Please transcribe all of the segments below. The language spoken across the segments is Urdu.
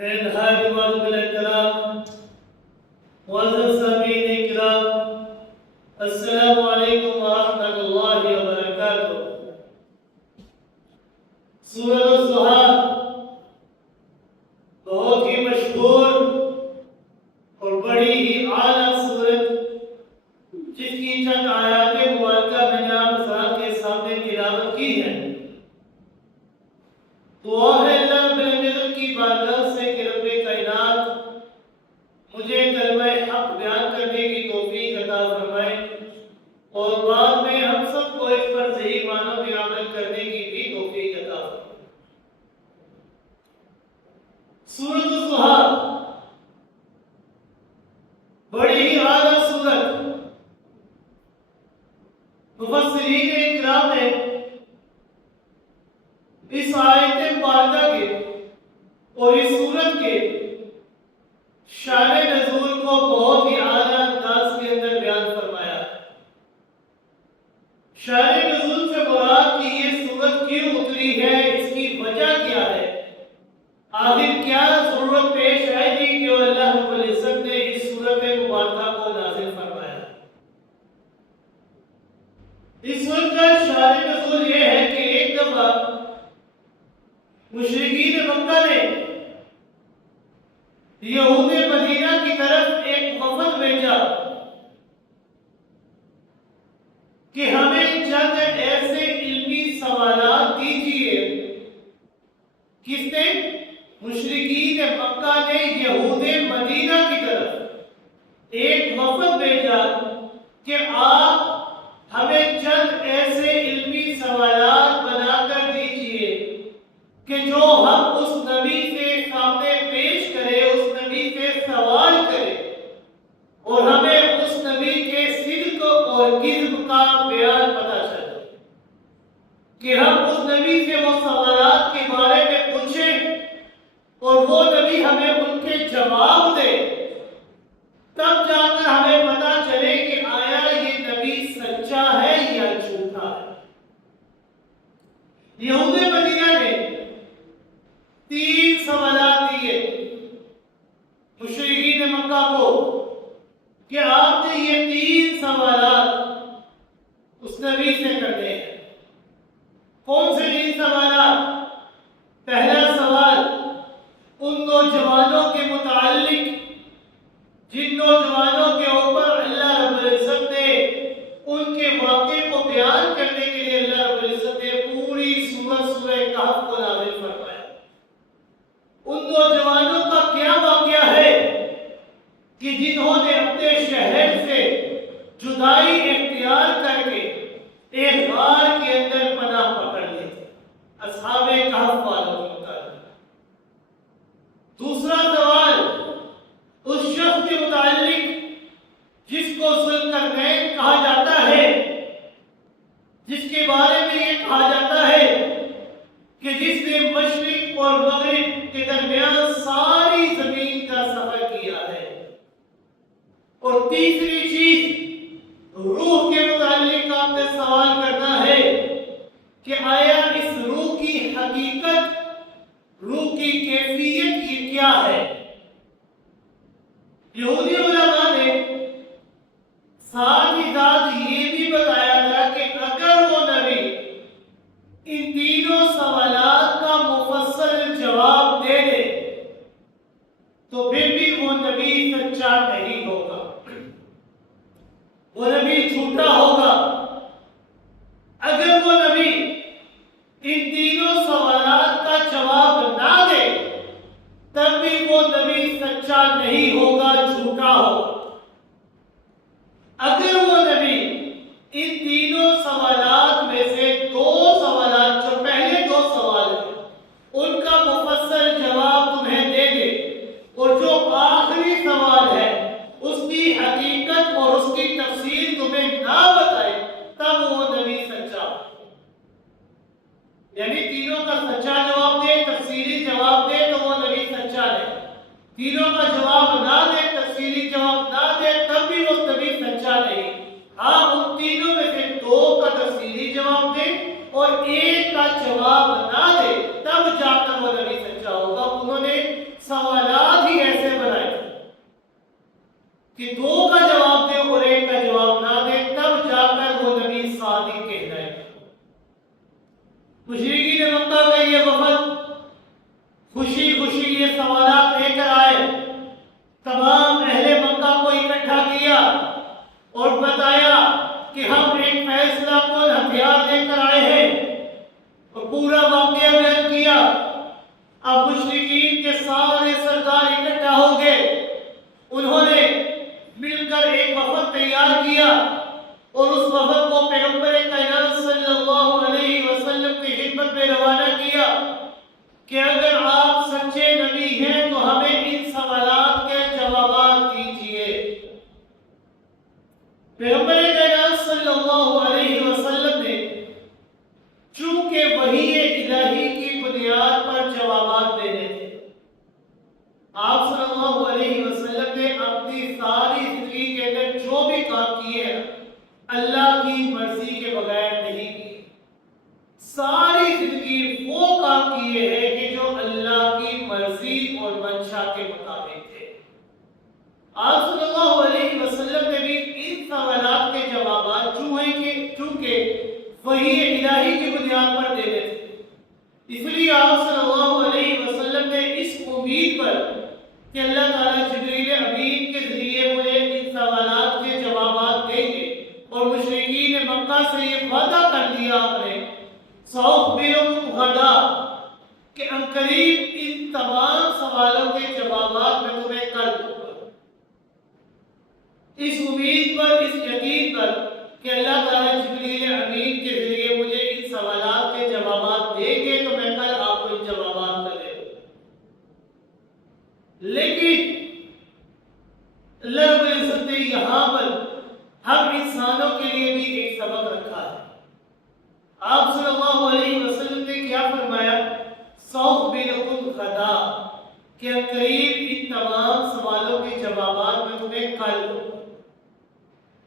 الحاج والد الكرام معزز سامعین کرام، السلام علیکم ورحمۃ اللہ وبرکاتہ۔ سورۃ الضحیٰ بہت ہی مشہور اور بڑی ہی اعلیٰ سورت، جس کی چند آیات مبارکہ میں نے آپ حضرات کے سامنے تلاوت کی ہے۔ دعا ہے اللہ رب العزت کی بارگاہ سے کہ رب کائنات مجھے کلمہ حق بیان کرنے کی توفیق عطا فرمائے اور بعد میں ہم سب کو اس پر صحیح معنوں میں عمل کرنے کی بھی توفیق عطا فرمائے۔ سورۃ الضحیٰ بڑی ہی اعلیٰ سورت، مفسرین اکرام نے اس آیت مبارکہ کے اور اس سورت کے شان نزول کو بہت ہی اعلیٰ انداز کے اندر بیان فرمایا۔ شان نزول سے مراد کہ یہ سورت کیوں اتری ہے، اس کی وجہ کیا ہے، آخر کیا ضرورت پیش آئی تھی کہ اللہ رب العزت نے اس سورت مبارکہ کو نازل فرمایا۔ اس سورت کا شان نزول یہ ہے کہ ایک دفعہ مشرکین مکہ نے یہود مدینہ کی طرف ایک وفد بھیجا کہ ہمیں چند ایسے علمی سوالات دیجیے۔ کس نے؟ مشرکین مکہ نے یہود مدینہ کی طرف ایک وفد بھیجا کہ آپ ہمیں چند ایسے علمی سوالات بنا کر دیجیے کہ جو ہم اس نبی سے سامنے پیش کریں، اس نبی سے سوال کریں اور ہمیں اس نبی کے صدق اور کذب کا بیان پتہ چلے، کہ ہم اس نبی سے وہ سوالات کے بارے میں پوچھیں اور وہ نبی ہمیں ان کے جواب دے، تب جا کر ہمیں پتہ چلے کہ آیا یہ نبی سچا ہے یا جھوٹا ہے۔ یہود مدینہ نے 3 سوالات دیے مشرکین مکہ کو کہ آپ نے یہ 3 سوالات اس نبی سے کرنے ہیں۔ کون سے 3 سوالات؟ پہلا سوال ان نوجوانوں کے متعلق جن نوجوانوں کے اوپر اللہ رب العزت نے ان کے واقعے کو بیان کرنے کے لیے اللہ رب العزت نے پوری سورہ کہف کو نازل فرمایا۔ ان نوجوانوں کا کیا واقعہ ہے کہ جنہوں نے اپنے شہر سے جدائی اختیار کر کے ایک غار کے اندر پناہ پکڑ لی تھی، اصحاب کہف والوں کے متعلق۔ دوسرا سوال اس شخص کے متعلق جس کو ذوالقرنین کہا جاتا ہے، جس کے بارے میں یہ کہا جاتا ہے کہ جس نے مشرق اور مغرب کے درمیان ساری زمین کا سفر کیا ہے۔ اور تیسری چیز روح کے متعلق آپ نے سوال کرنا ہے کہ آیا اس روح کی حقیقت، روح کی کیفیت یہ کیا ہے۔ یہودی علماء نے ساتھ ہی ساتھ یہ بھی بتایا تھا کہ اگر وہ نبی ان تینوں سوالات کا مفصل جواب دے دے تو پھر بھی وہ نبی سچا نہیں ہوگا، وہ نبی جھوٹا ہوگا۔ اگر وہ نبی ان تینوں سوالات کا جواب نہ دے تب بھی وہ نبی سچا نہیں ہوگا، جھوٹا ہوگا۔ اگر وہ نبی ان تینوں سوالات میں سے 2 سوالات، جو پہلے 2 سوال ہیں، ان کا مفصل جواب تمہیں دے دے اور جو آخری سوال ہے اس کی حقیقت اور اس کی تفصیل تمہیں نہ بتائے تب وہ نبی سچا ہو۔ یعنی تینوں کا سچا جواب دے، تفصیلی جواب دے تو وہ نبی سچا ہے۔ تینوں کا جواب نہ دے، تفصیلی جواب نہ دے تب بھی وہ نبی سچا نہیں۔ ہاں ان تینوں میں سے 2 کا تفصیلی جواب دے اور 1 کا جواب نہ دے تب جا کر وہ نبی سچا ہوگا۔ انہوں نے سوال کا یہ وفد خوشی خوشی یہ سوالات لے کر آئے، تمام اہل مکہ کو اکٹھا کیا اور بتایا کہ ہم ایک فیصلہ کن ہتھیار لے کر آئے ہیں، اور پورا واقعہ بیان کیا۔ اب مشرکین کے سارے سردار اکٹھا ہو گئے، انہوں نے مل کر ایک وفد تیار کیا اور اس وفد کو پیغمبر کائنات صلی اللہ علیہ وسلم کی خدمت میں روانہ کیا کہ اگر آپ سچے نبی ہیں تو ہمیں ان سوالات کے جوابات دیجیے۔ پیغمبر کائنات صلی اللہ علیہ وسلم نے چونکہ وحی الہی کی بنیاد پر جوابات دینے تھے، آپ صلی اللہ علیہ وسلم نے اپنی ساری زندگی کے اندر جو بھی کام کیے ہیں اللہ کی مرضی کے بغیر نہیں کیے، ساری زندگی وہ کام کیے ہیں کہ جو اللہ کی مرضی اور منشا کے مطابق تھے۔ آپ صلی اللہ علیہ وسلم نے بھی ان سوالات کے جوابات چونکہ وحی الہی کی بنیاد پر دینے تھے، اس لیے آپ صلی اللہ علیہ وسلم نے اس امید پر کہ اللہ تعالیٰ جبریل امین کے ذریعے مجھے ان سوالات کے جوابات دیں گے، اور مشرکین مکہ سے یہ وعدہ کر دیا آپ نے سأخبركم غدا کہ عنقریب ان تمام سوالوں کے جوابات میں تمہیں کر دوں گا۔ اس امید پر، اس یقین پر کہ اللہ تعالیٰ جبریل امین کے ذریعے مجھے ان سوالات کے جوابات دیں گے تو میں کل آپ کو ان جوابات کا دے دوں۔ لیکن اللہ رب العزت نے یہاں پر ہم انسانوں کے لیے بھی ایک سبق رکھا ہے۔ آپ صلی اللہ علیہ وسلم نے کیا فرمایا؟ سأخبركم غدا کہ قریب ان تمام سوالوں کے جوابات میں تمہیں کل دوں۔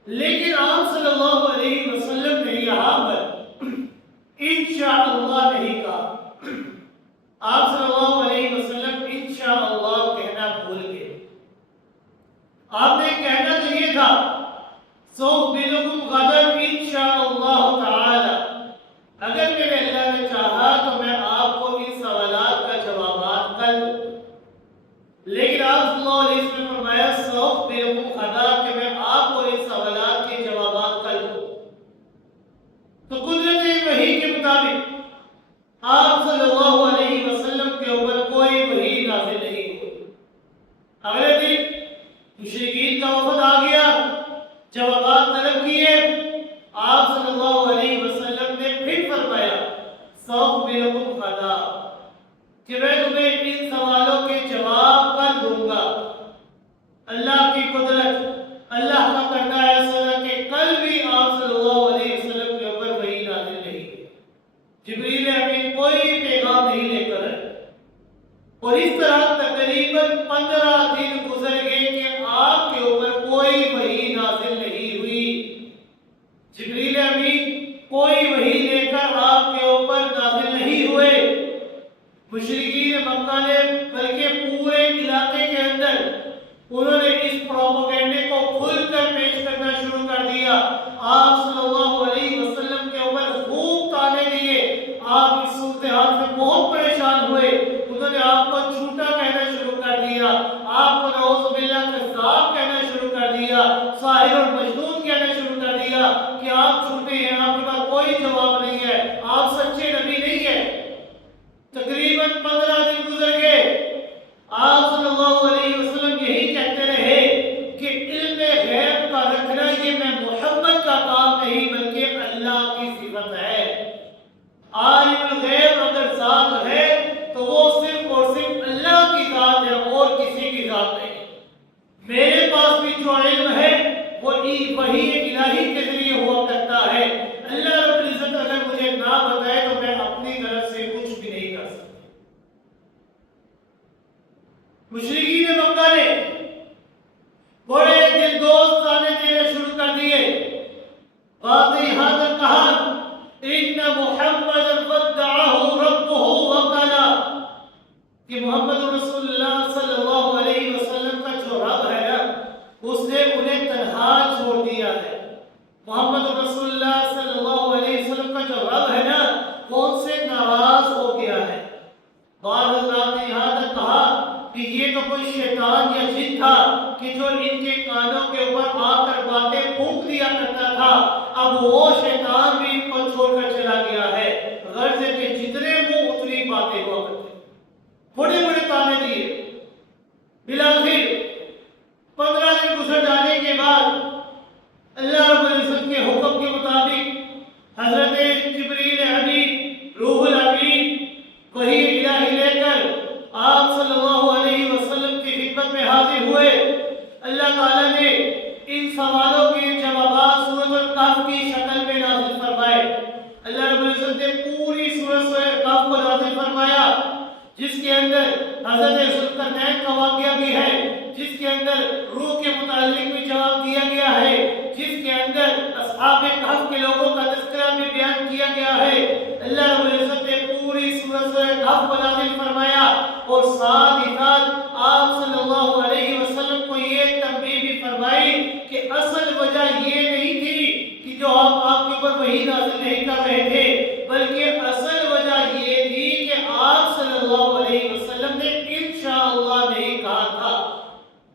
لیکن آپ صلی اللہ علیہ وسلم نے یہاں پر انشاءاللہ نہیں کہا۔ آپ صلی اللہ علیہ وسلم انشاءاللہ کہنا بھول گئے۔ آپ نے کہنا تو یہ تھا سأخبركم غدا انشاءاللہ تعالی، اگر میرے اللہ نے چاہا تو میں آپ کو ان سوالات کا جوابات کر دوں۔ لیکن آپ صلی اللہ علیہ وسلم نے فرمایا سأخبركم غدا کہ میں آپ کو ان سوالات کے جوابات کر دوں۔ تو قدرت وحی کے مطابق آپ صلی اللہ علیہ وسلم کے اوپر کوئی وحی نازل نہیں ہوئی۔ اگلے دن مشرکین کا وفد آ گیا، جوابات طلب کیے، آپ صلی اللہ علیہ وسلم نے پھر فرمایا سأخبركم غدا کہ میں تمہیں ان سوالوں کے جواب کر دوں گا۔ اللہ کی قدرت، اللہ کا کرنا ایسا ہے کہ کل بھی آپ صلی اللہ علیہ وسلم کے اوپر وحی نازل نہیں ہوئی، جبریل امین کوئی پیغام نہیں لے کر آئے، اور اس طرح تقریباً 15 دن گزر گئے کہ آپ کے اوپر کوئی وحی نازل نہیں ہوئی، جبریل امین کوئی وحی لے کر آپ کے اوپر نازل نہیں ہوئے۔ مشرکین مکہ نے بلکہ پورے علاقے کے اندر انہوں نے اس پروپیگنڈے کو کھل کر پیش کرنا شروع کر دیا۔ آپ صلی اللہ علیہ وسلم کے اوپر خوب تانے دیے، آپ اس صورتحال سے بہت پریشان ہوئے، انہوں نے آپ کو جھوٹا کہنا شروع کر دیا، آپ کو نعوذ باللہ کذاب کہنا شروع کر دیا، ساحر اور مجنون کہنا شروع کر دیا کہ آپ جھوٹے ہیں، آپ کے پاس کوئی جواب نہیں ہے، آپ سچے نبی نہیں ہیں۔ تقریباً 15 دن گزر گئے، آپ صلی اللہ علیہ وسلم یہی کہتے رہے کہ علم غیب کا رکھنا یہ میں محمد کا کام نہیں بلکہ اللہ کی صفت ہے۔ عالم الغیب اگر ذات ہے تو وہ صرف اور صرف اللہ کی ذات ہے اور کسی کی ذات نہیں۔ میرے پاس بھی جو علم ہے وہ وحی الہی کے ذریعے ہوا کرتا ہے، اللہ رب العزت اگر مجھے نہ بتائے تو میں اپنی طرف سے کچھ بھی نہیں کر سکتا۔ مشرکین مکہ نے بڑے دل دوست تانے دینے شروع کر دیے، واضح یہاں تک کہا ان محمد ودعه ربه وقلا کہ محمد رسول اللہ صلی اللہ علیہ وسلم کا جو رب ہے نا اس نے انہیں تنہا چھوڑ دیا ہے۔ محمد رسول اللہ صلی اللہ علیہ وسلم کا جو رب ہے نا وہ ان سے ناراض ہو گیا ہے۔ کوئی شیطان یا جن تھا کہ جو ان کے کانوں کے اوپر آ کر باتیں پھونک دیا کرتا تھا، اب وہ شیطان بھی ان کو چھوڑ کر چلا گیا ہے۔ غرض ہے کہ جتنے منہ اتنی باتیں ہوا کرتے، بڑے بڑے تانے دیے۔ بلاخر 15 دن گزر جانے کے بعد اللہ رب العزت کے حکم کے مطابق حضرت جبریل امین روح الامین وحی الہی لے کر آپ صلی اللہ علیہ وسلم کی خدمت میں حاضر ہوئے۔ اللہ تعالیٰ نے ان سوالوں کے جوابات سورۃ الکہف کی شکل میں نازل فرمائے۔ اللہ رب العزت نے پوری سورۃ الکہف کو نازل فرمایا، جس کے اندر حضرت ذوالقرنین کا واقعہ بھی ہے، جس کے اندر روح کے متعلق بھی جواب دیا گیا ہے، جس کے اندر اصحاب کہف کے لوگوں کا تذکرہ بھی بیان کیا گیا ہے۔ اللہ رب العزت نے پوری سورۃ کہف کو نازل فرمایا اور ساتھ ہی ساتھ آپ صلی اللہ علیہ وسلم کو یہ تنبیہ بھی فرمائی کہ اصل وجہ یہ نہیں تھی کہ جو آپ کے اوپر وحی نازل نہیں کر رہے تھے، بلکہ اصل وجہ یہ تھی کہ آپ صلی اللہ علیہ وسلم نے انشاءاللہ نہیں کہا تھا،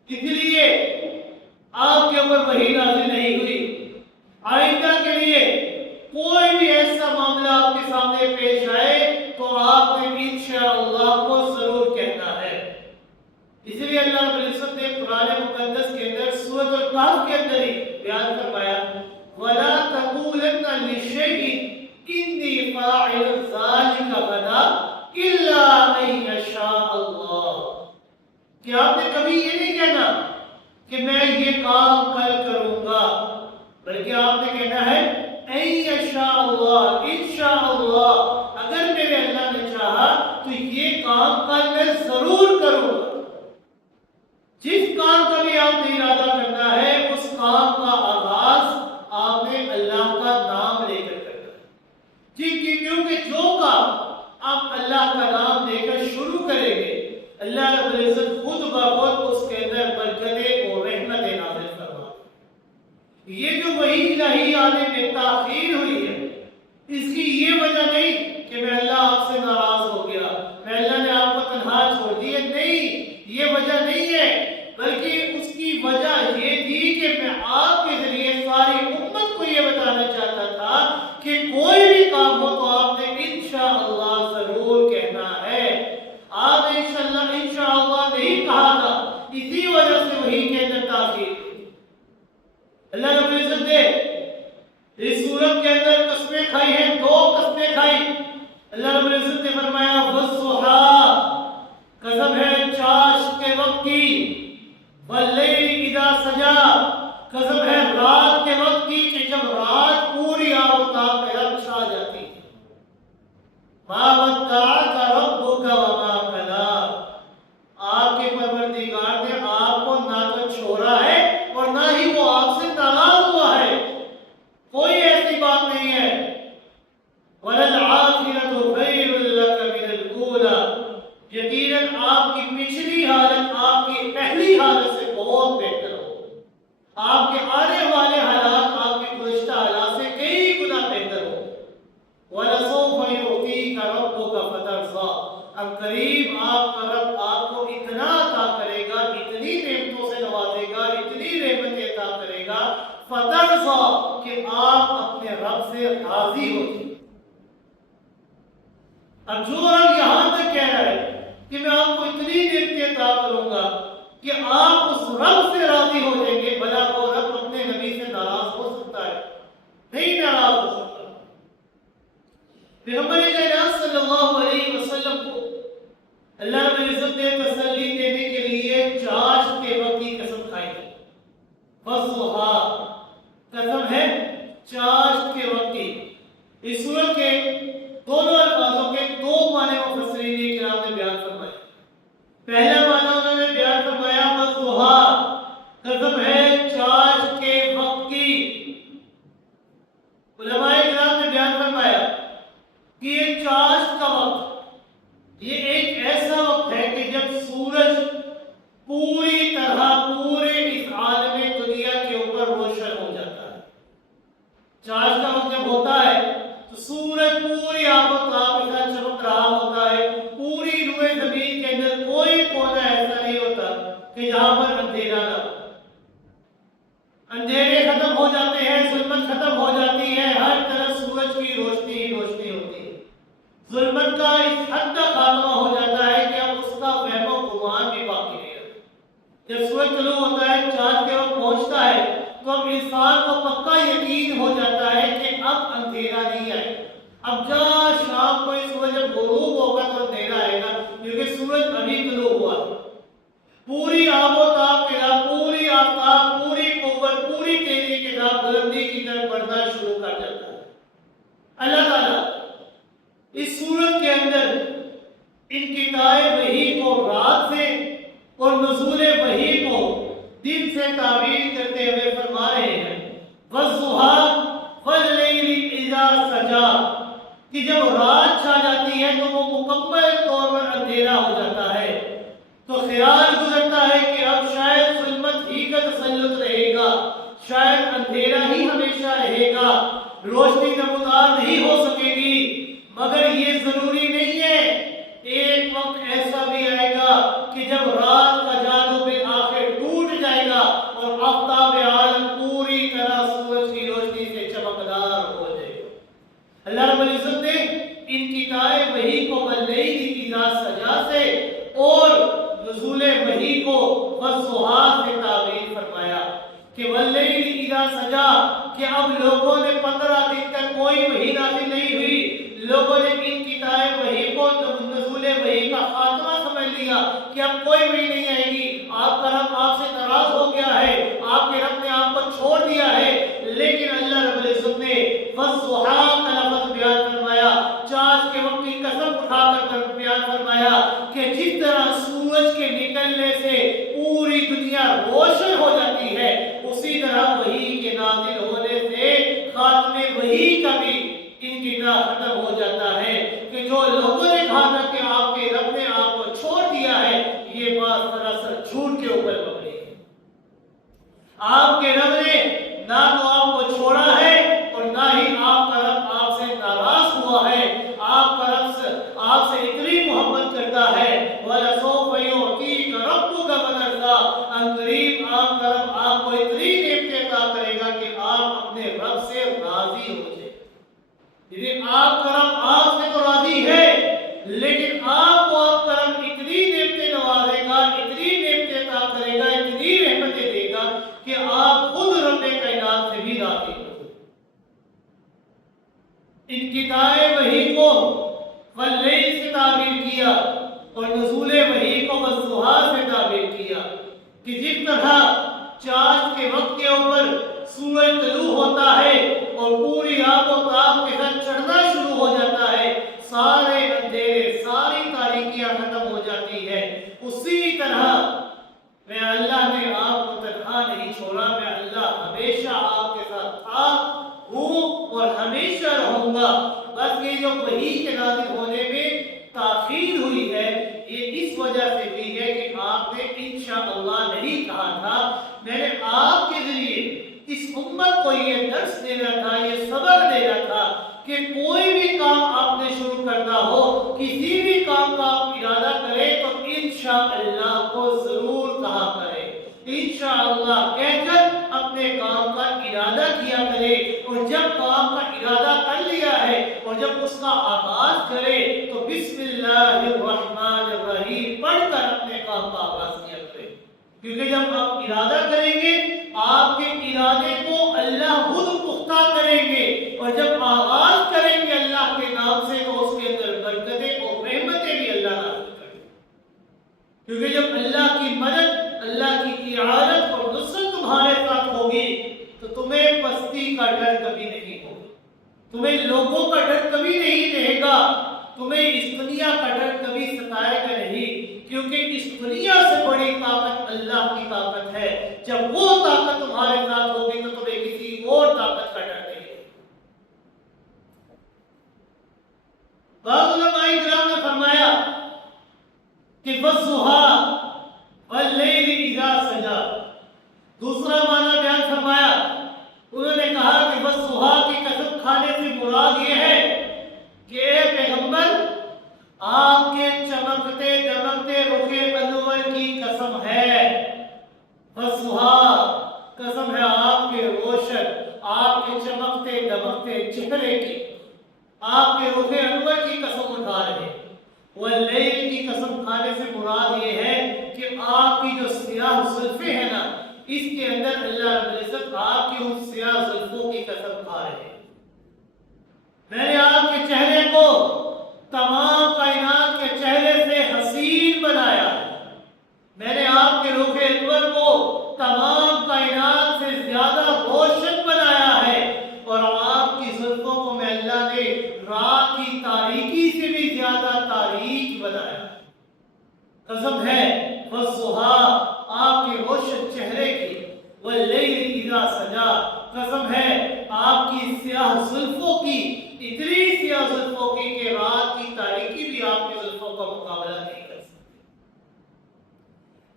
اس لیے آپ کے اوپر وحی نازل نہیں ہوئی۔ آئندہ کے لیے کوئی بھی ایسا معاملہ آپ کے سامنے پیش آئے تو آپ نے انشاءاللہ کو ضرور کہنا ہے۔ اس لیے اللہ رب العزت نے قرآن مقدس کے اندر سورۃ الکہف کے اندر ہی بیان فرمایا وَلَا تَقُولَنَّ لِشَيْءٍ إِنِّي فَاعِلٌ ذَلِكَ غَدًا إِلَّا أَن يَشَاءَ اللَّهُ، کہ آپ نے کبھی یہ نہیں کہنا کہ میں یہ کام کل کروں گا، بلکہ آپ نے کہنا ہے اَن يَشَاءَ اللَّهُ، انشاءاللہ اگر میرے اللہ نے چاہا تو یہ کام کل میں ضرور کروں گا۔ جس کام کا بھی آپ نے ارادہ کرنا ہے اس کام کا آغاز آپ نے اللہ کا نام لے کر کرنا ہے، کیونکہ جو کام آپ اللہ کا نام لے کر شروع کریں گے اللہ رب العزت خود بخود اس کے اندر برکتیں اور رحمتیں نازل فرما۔ یہ جو وحی الہی آنے میں تاخیر ہوئی ہے، اس کی یہ وجہ نہیں کہ میں اللہ آپ سے ناراض ہو گیا، میں اللہ نے آپ کو تنہا چھوڑ دیا، نہیں، یہ وجہ نہیں ہے، بلکہ اس کی وجہ یہ تھی کہ میں آپ کے ذریعے ساری امت کو یہ بتانا چاہتا تھا کہ کوئی بھی کام ہو تو آپ نے انشاءاللہ ضرور کہنا ہے۔ آپ نے انشاءاللہ نہیں کہا تھا، اسی وجہ سے وحی کے اندر تاخیر۔ اللہ رب العزت نے اس سورت کے اندر قسمیں کھائی ہیں، 2 قسمیں کھائی۔ اللہ رب العزت نے فرمایا وَالضُّحَىٰ، قسم ہے چاشت کے وقت کی، وَاللَّيْلِ اِذَا سَجَىٰ، قسم ہے رات کے وقت کی کہ جب رات پوری آفتاب پہ چھا جاتی ہے۔ مَا وَدَّعَكَ رَبُّكَ وَمَا قَلَىٰ، آپ کے پروردگار نے آپ کو نہ تو چھوڑا ہے اور نہ ہی وہ آپ سے ناراض ہوا ہے، کوئی ایسی بات نہیں ہے۔ وَلَلْعَاخِرَةُ خَيْرٌ لَكَ مِنَ الْأُولَىٰ، یقیناً آپ کی پچھلی حالت آپ کی پہلی حالت سے بہت بہتر ہو، آپ کے آنے والے حالات آپ کے گزشتہ حالات سے کئی گنا بہتر ہو۔ وَلَسَوْفَ يُعْطِيكَ رَبُّكَ فَتَرْضَىٰ، اب قریب آپ کا رب آپ کو اتنا عطا کرے گا، اتنی نعمتوں سے نوازے گا، اتنی نعمتیں عطا کرے گا، فَتَرْضَىٰ، کہ آپ اپنے رب سے راضی ہو جائیں۔ اب جو رب یہاں تک کہہ رہا ہے کہ میں آپ کو اتنی نعمتیں عطا کروں گا کہ آپ اس رب سے راضی ہو جائیں گے، بھلا وہ رب اپنے نبی سے ناراض ہو سکتا ہے؟ نہیں ناراض ہو سکتا۔ پیغمبر کائنات صلی اللہ علیہ وسلم کو اللہ رب العزت نے تسلی دینے کے لیے چاشت کے وقت کی قسم کھائی ہے۔ وَالضُّحَىٰ، قسم ہے چاشت کے وقت کی۔ اس سورت کے دونوں الفاظوں کے 2 معنی مفسرین کرام نے بیان فرمائے۔ پہلا معنی انہوں نے بیان فرمایا وَالضُّحَىٰ، قسم ہے چاشت کے وقت کی۔ علماء کرام نے بیان فرمایا کہ یہ چاشت کا وقت یہ ایک ایسا وقت ہے کہ جب سورج پوری طرح پورے اس عالم دنیا کے اوپر روشن ہو جاتا ہے۔ چاشت کا وقت جب ہوتا ہے تو سورج پوری آفتاب کے ساتھ چمک رہا ہوتا ہے، پوری روئے زمین کے اندر کوئی کونا ایسا نہیں ہوتا یقین ہو جاتا ہے کہ اب اندھیرا نہیں آئے، اب جہاں شام کو سورج جب غروب ہوگا تو اندھیرا آئے گا، کیونکہ سورج ابھی طلوع ہوا ہے۔ پوری آب و تاب کے ساتھ، پوری آفتاب، پوری قوت، پوری تیزی کے ساتھ بلندی کی طرف بڑھنا شروع کر جاتا ہے۔ اللہ تعالیٰ اس صورت کے اندر انقطاع وحی کو رات سے اور نزول وحی کو دن سے تعبیر کرتے ہوئے فرما رہے ہیں وَالضُّحَىٰ وَاللَّيْلِ إِذَا سَجَىٰ، کہ جب رات چھا جاتی ہے تو وہ مکمل طور پر اندھیرا ہو جاتا ہے، تو خیال گزرتا ہے کہ اب شاید ظلمت ہی کا تسلط رہے گا، شاید اندھیرا ہی ہمیشہ رہے گا، روشنی نمودار نہیں ہو سکے گی۔ مگر یہ ضروری نہیں ہے، ایک وقت ایسا بھی آئے گا کہ جب رات کا جادو بالآخر ٹوٹ جائے گا اور آفتاب عالم پوری طرح سورج کی روشنی سے چمکدار ہو جائے گا۔ اللہ رب العزت نے انقطاع وحی کو واللیل اذا سجا سے اور نزول وحی کو والضحیٰ سے تعبیر فرمایا کہ واللیل اذا سجا، کہ اب لوگوں نے 15 دن تک کوئی وحی نازل نہیں ہوئی، لوگوں نے انقطاع وحی کو نزول وحی کا خاتمہ سمجھ لیا کہ اب کوئی وحی نہیں آئے گی، آپ کا رب آپ سے ناراض ہو گیا ہے، آپ کے رب نے آپ کو چھوڑ دیا ہے۔ لیکن اللہ رب العزت نے والضحیٰ کا لفظ بیان فرمایا، چاند کے وقت کی قسم اٹھا کر بیان فرمایا کہ جس طرح سورج کے نکلنے سے پوری دنیا روشن ہو جاتی ہے، اسی طرح وحی کے نازل ہونے سے خاتمے وحی کا بھی انقطاع ختم ہو جاتا ہے کہ جو لوگوں نے کہا تھا کہ آپ کے رب نے آپ کو چھوڑ دیا ہے، یہ بات سراسر جھوٹ کے اوپر مبنی ہے۔ آپ کے رب نے نہ تو آپ کو چھوڑا ہے اور نہ ہی آپ کا رب آپ سے ناراض ہوا ہے، آپ کا رب آپ سے اتنی محبت کرتا ہے وَلَسَوْفَ يُعْطِيكَ رَبُّكَ فَتَرْضَىٰ، عنقریب آپ کا رب آپ کو اتنی نعمتیں عطا کرے گا کہ آپ اپنے رب سے راضی ہو جائیں۔ یعنی آپ کا رب آپ سے تو راضی ہے، لیکن آپ کو آپ کا رب اتنی نعمتیں نوازے گا، اتنی نعمتیں عطا کرے گا، اتنی رحمتیں دے گا کہ آپ خود رب کائنات سے بھی راضی ہو۔ انقطاع وحی کو واللیل سے تعبیر کیا اور نزول وحی کو والضحیٰ سے تعبیر کیا کہ جس طرح چاند کے وقت کے اوپر سورج طلوع ہوتا ہے اور پوری آب و تاب کے ساتھ چڑھنا شروع ہو جاتا ہے، سارے اندھیرے، ساری تاریکیاں ختم ہو جاتی ہے، اسی طرح میں اللہ نے آپ کو تنہا نہیں چھوڑا، میں اللہ ہمیشہ آپ کے ساتھ تھا، ہوں اور ہمیشہ رہوں گا۔ بس یہ جو وحی کے نازل ہونے میں تاخیر ہوئی ہے، یہ اس وجہ سے بھی ہے کہ آپ نے انشاءاللہ نہیں کہا تھا۔ میں نے آپ کے ذریعے اس امت کو یہ درس دینا تھا، یہ سبق دینا تھا کہ کوئی بھی کام آپ نے شروع کرنا ہو، کسی بھی کام کا آپ ارادہ کریں تو انشاءاللہ کو ضرور کہا کریں، انشاءاللہ کہہ کر اپنے کام کا ارادہ کیا کرے، اور جب کام کا ارادہ کر لیا ہے اور جب اس کا آغاز کرے تو بسم اللہ الرحمن الرحیم پڑھ کر اپنے کام کا آغاز کیا کرے، کیونکہ جب آپ ارادہ کریں گے آپ کے ارادے کو اللہ خود پختہ کریں گے، اور جب آغاز کریں گے اللہ کے نام سے تو اس کے اندر برکتیں اور رحمتیں بھی اللہ نازل کریں گے، کیونکہ جب اللہ کی مدد، اللہ کی اعانت اور نصرت تمہارے ساتھ ہوگی تو تمہیں پستی کا ڈر کبھی نہیں ہوگا، تمہیں لوگوں کا ڈر کبھی نہیں رہے گا، تمہیں اس دنیا کا ڈر کبھی ستائے گا نہیں، کیونکہ اس دنیا سے بڑی طاقت اللہ کی طاقت ہے۔ جب وہ طاقت تمہارے ساتھ ہوگی تو تمہیں کسی اور طاقت کا ڈر نہیں ہے۔ بعض علماء کرام نے فرمایا کہ وَالضُّحَىٰ وَاللَّيْلِ إِذَا سَجَىٰ، دوسرا معنی بیان فرمایا، انہوں نے کہا کہ وَالضُّحَىٰ کی قسم کھانے سے مراد یہ ہے کہ اے پیغمبر آپ کے چمکتے دمکتے رخ انور کی قسم ہے، وَالضُّحَىٰ قسم ہے آپ کے روشن، آپ کے چمکتے دمکتے چہرے کی، آپ کے رخ انور کی قسم اٹھا رہے ہیں۔ واللیل کی قسم کھانے سے مراد یہ ہے کہ آپ کی جو سیاہ زلفیں ہیں نا، اس کے اندر اللہ رب العزت آپ کی ان سیاہ زلفوں کی قسم کھا رہے ہیں. میں نے آپ کے چہرے کو تمام کائنات کے چہرے سے حسین بنایا ہے. میں نے آپ کے رخ انور کو تمام کائنات سے زیادہ روشن بنایا ہے. اور آپ کی زلفوں کو میں اللہ نے رات کی تاریکی سے بھی زیادہ تاریک بنایا. قسم ہے والضحیٰ آپ کے روشن چہرے کی، واللیل اذا سجا قسم ہے آپ کی سیاہ زلفوں کی، اتنی سیاہ زلفوں کی کہ رات کی تاریکی بھی آپ کی زلفوں کا مقابلہ نہیں کر سکتی.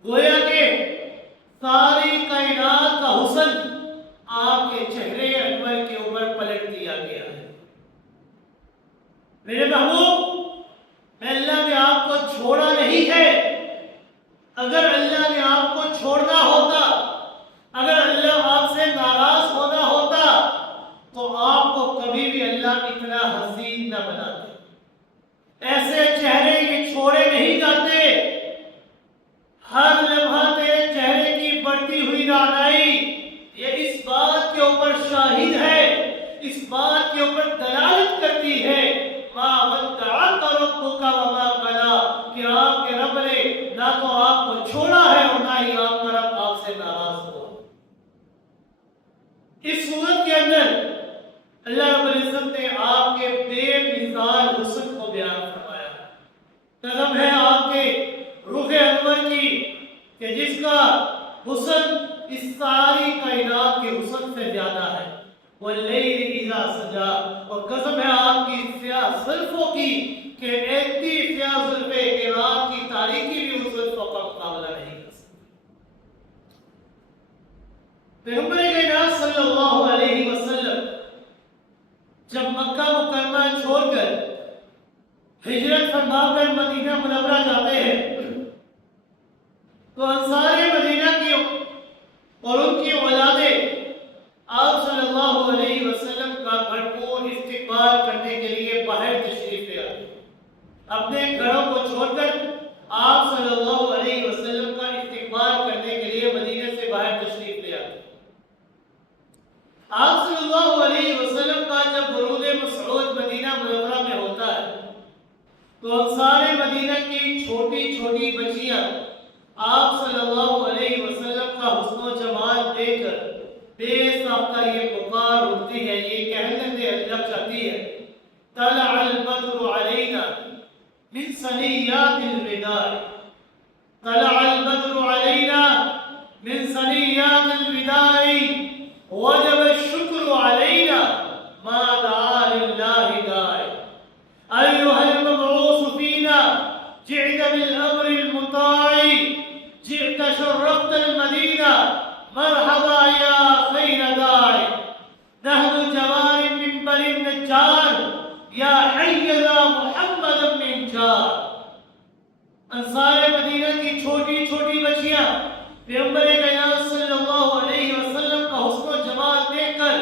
گویا کہ ساری کائنات کا حسن آپ کے چہرے انور کے اوپر پلٹ دیا گیا ہے. میرے محبوب، اللہ نے آپ کو چھوڑا نہیں ہے. اگر اللہ نے آپ کو چھوڑنا ہوتا، اگر اللہ آپ سے ناراض ہونا ہوتا تو آپ کو کبھی بھی اللہ اتنا حسین نہ بناتے. ایسے چہرے یہ چھوڑے نہیں جاتے. ہر لمحہ تیرے چہرے کی بڑھتی ہوئی رعنائی یہ اس بات کے اوپر شاہد ہے، اس بات کے اوپر دلالت کرتی ہے مَا وَدَّعَكَ رَبُّكَ وَمَا قَلَىٰ کہ آپ کے رب نے نہ تو آپ کو چھوڑا ہے اور نہ ہی آپ کا رب آپ سے ناراض ہوا. اس صورت کے اندر اللہ رب العزت نے آپ کے بے مثال حسن کو بیان فرمایا. قسم ہے آپ کے رخ انور کی کہ جس کا حسن اس ساری کائنات کے حسن سے زیادہ ہے. واللیل اذا سجا اور قسم ہے آپ کی سیاہ زلفوں کی کہ اتنی سیاہ زلفیں کہ رات کی تاریکی بھی اس زلفوں کا مقابلہ نہیں کر سکتی. پیغمبر کائنات صلی اللہ علیہ وسلم جب مکہ مکرمہ چھوڑ کر ہجرت فرما کر مدینہ منورہ جاتے ہیں تو انصار مدینہ کی اور ان کی اولادیں آپ صلی اللہ علیہ وسلم کا بھرپور استقبال کرنے کے لیے باہر تشریف لے آتے. اپنے گھروں کو چھوڑ کر آپ صلی اللہ علیہ وسلم کا استقبال کرنے کے لیے مدینہ سے باہر تشریف لے آتے. آپ صلی اللہ علیہ وسلم کا جب ورود مسعود مدینہ منورہ میں ہوتا ہے تو انصار مدینہ کی چھوٹی چھوٹی بچیاں آپ صلی اللہ علیہ وسلم کا حسن و جمال دیکھ کر بے ساختہ یہ پکار اٹھتی ہے، یہ کہنے لگ جاتی ہے طلع البدر علینا من ثنیات الوداع. طلع البدر علینا من ثنیات الوداع وجب الشکر علینا ما دعا للہ داع. ایھا المبعوث فینا جئت بالامر المطاع جئت شرفت المدینہ مرحبا یا خیر داع. نحن جوار من بني النجار یا حینا محمد من جار. انصار مدینہ کی چھوٹی چھوٹی بچیاں پیغمبر کائنات صلی اللہ علیہ وسلم کا حسن و جمال دیکھ کر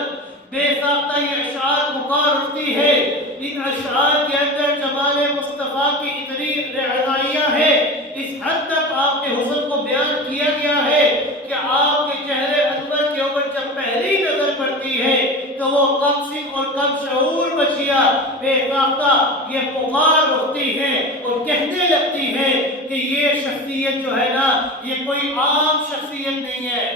بے ساختہ یہ اشعار پکار اٹھتی ہے. ان اشعار کے اندر جمال مصطفیٰ کی اتنی رعنائیاں ہیں، اس حد تک آپ کے حسن کو بیان کیا گیا ہے کہ آپ کے چہرے انور کے اوپر جب پہلی نظر پڑتی ہے تو وہ کم سن اور کم شعور بچیاں بے ساختہ یہ پکار اٹھتی ہیں اور کہنے لگتی ہیں کہ یہ شخصیت جو ہے نا یہ کوئی عام شخصیت نہیں ہے.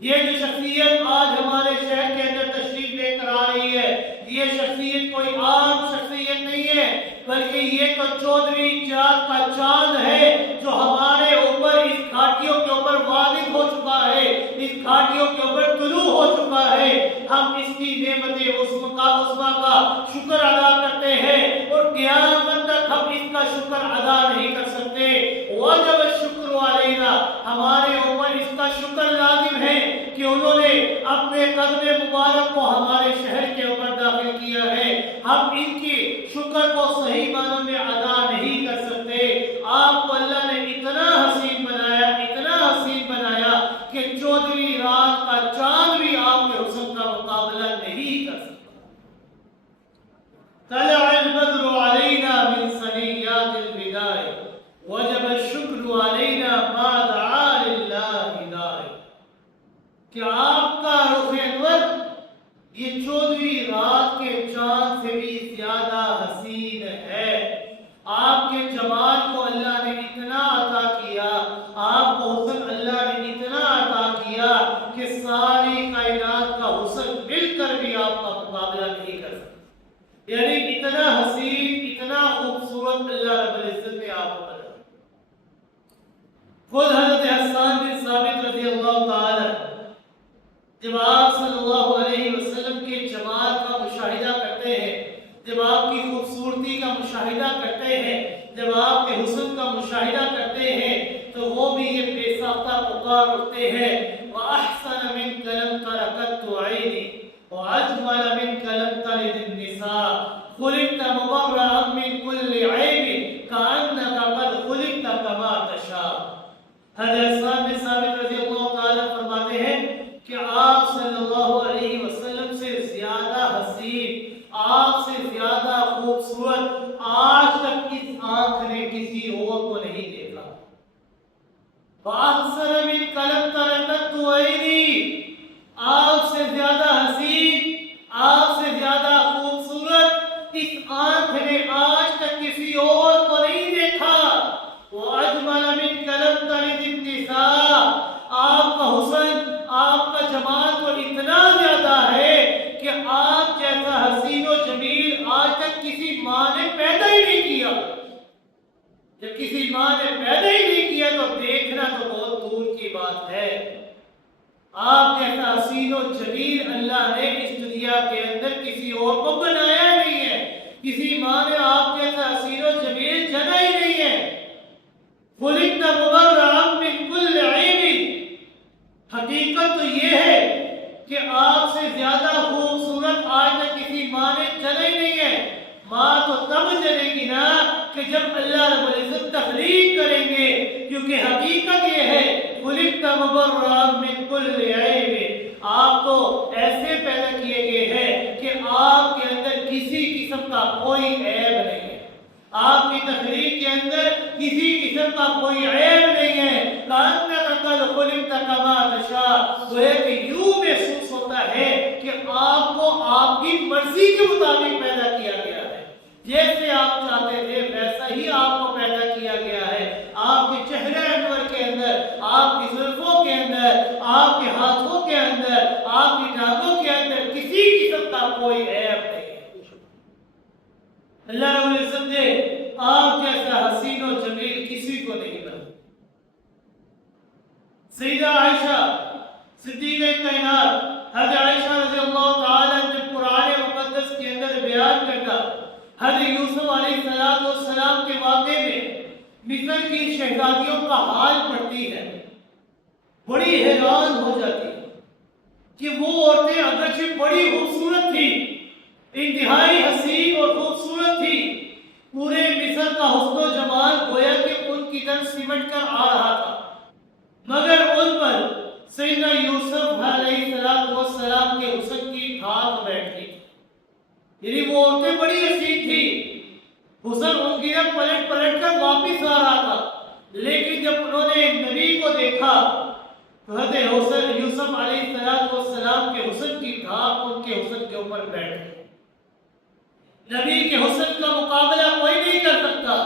یہ جو شخصیت آج ہمارے شہر کے اندر تشریف لے کر آ رہی ہے یہ شخصیت کوئی عام شخصیت نہیں ہے بلکہ یہ تو چودھویں چاند کا چاند ہے جو ہمارے اوپر اس گھاٹیوں کے اوپر واقع ہو چکا ہے، اس گھاٹیوں کے اوپر طلوع ہو چکا ہے. ہم اس کی نعمت عظمیٰ کا شکر ادا کرتے ہیں اور قیامت تک ہم اس کا شکر ادا نہیں کر سکتے. واجب الشکر علینا ہمارے اوپر اس کا شکر لازم ہے کہ انہوں نے اپنے قدم مبارک کو ہمارے شہر کے اوپر داخل کیا ہے. ہم ان کی شکر کو صحیح معنوں میں ادا نہیں کر سکتے. آپ کو اللہ نے اتنا حسین بنایا، اتنا حسین بنایا کہ چودھویں رات کا چاند بھی آپ کے حسن کا مقابلہ نہیں کر سکتا. طلع البدر علینا من ثنیات الوداع وجب الشکر علینا ما دعا للہ داع. خود حضرت حسان بن ثابت رضی اللہ تعالی جب آپ صلی اللہ علیہ وسلم کے جمال کا مشاہدہ کرتے ہیں، جب آپ کی خوبصورتی کا مشاہدہ کرتے ہیں، جب آپ کے حسن کا مشاہدہ کرتے ہیں، تو وہ بھی یہ بے ساختہ پکار اٹھتے ہیں، وَأَحْسَنَ مِنْكَ لَمْ تَرَ قَطُّ عَيْنِي وَأَجْمَلَ مِنْكَ لَمْ تَلِدِ النِّسَاءُ خُلِقْتَ مُبَرَّأً مِنْ كُلِّ عَيْبٍ كَأَنَّكَ قَدْ خُلِقْتَ كَمَا تَشَاءُ۔ حضرت حسان بن ثابت رضی اللہ تعالیٰ فرماتے ہیں کہ آپ صلی اللہ علیہ وسلم سے زیادہ حسین، آپ سے زیادہ خوبصورت آج تک اس آنکھ نے کسی اور کو نہیں دیکھا۔ فَأَحْسَنَ مِنْكَ لَمْ تَرَ قَطُّ عَيْنِي، آپ سے زیادہ حسین، آپ سے زیادہ خوبصورت اس آنکھ نے آج تک کسی اور کو نہیں دیکھا۔ وَأَجْمَلَ مِنْكَ لَمْ تَلِدِ النِّسَاءُ، آپ کا حسن، آپ کا جمال تو اتنا زیادہ ہے کہ آپ جیسا حسین و جمیل آج تک کسی ماں نے پیدا ہی نہیں کیا۔ جب کسی ماں نے پیدا ہی نہیں کیا تو دیکھنا تو بہت دور کی بات ہے۔ آپ جیسا حسین و جمیل اللہ نے اس دنیا کے اندر کسی اور کو بنایا نہیں ہے، کسی ماں نے آپ جیسا حسین و جمیل جنا ہی نہیں ہے۔ خُلِقْتَ مُبَرَّأً مِنْ كُلِّ عَيْبٍ، حقیقت تو یہ ہے کہ آپ سے زیادہ خوبصورت آج تک کسی ماں نے جنا ہی نہیں ہے۔ ماں تو تب جنے گی نا کہ جب اللہ رب العزت تخلیق کریں گے، کیونکہ حقیقت یہ ہے خُلِقْتَ مُبَرَّأً مِنْ كُلِّ عَيْبٍ، آپ تو ایسے پیدا کیے گئے ہیں کہ آپ کے اندر کسی قسم کا کوئی عیب نہیں ہے، آپ کی تخلیق کے اندر کسی قسم کا کوئی عیب نہیں ہے۔ كَأَنَّكَ قَدْ خُلِقْتَ كَمَا تَشَاءُ، وہ ہے کہ یوں محسوس ہوتا ہے کہ آپ کو آپ کی مرضی کے مطابق پیدا کیا گیا ہے، جیسے آپ چاہتے تھے ویسا ہی آپ کو پیدا کیا گیا ہے۔ آپ کے چہرے انور کے اندر، آپ کی زلفوں کے اندر، آپ کے ہاتھوں کے اندر، آپ کی ٹانگوں کے اندر کسی قسم کا کوئی عیب نہیں ہے۔ اللہ رب العزت نے آپ جیسا حسین و جمیل کسی کو نہیں بنا۔ سیدہ عائشہ صدیقہ کائنات حضرت عائشہ رضی اللہ تعالیٰ نے قرآن مقدس کے اندر بیان کرتا حضرت یوسف علیہ السلام کے واقعے میں مصر کی شہزادیوں کا حال پڑھتی ہے، بڑی حیران ہو جاتی ہے کہ وہ عورتیں اگرچہ بڑی خوبصورت تھی، انتہائی حسین اور خوبصورت تھی، پورے مصر کا حسن و جمال گویا کہ ان کی طرف سمٹ کر آ رہا تھا، مگر ان پر سیدنا یوسف علیہ السلام کے حسن کی دھاک بیٹھ گئی۔ یعنی وہ عورتیں بڑی حسین تھی، حسن ان کی طرف پلٹ پلٹ کر واپس آ رہا تھا، لیکن جب انہوں نے نبی کو دیکھا تو حضرت یوسف علیہ السلام کے حسن کی دھاک ان کے حسن کے اوپر بیٹھ گئی۔ نبی کے حسن کا مقابلہ کوئی نہیں کر سکتا۔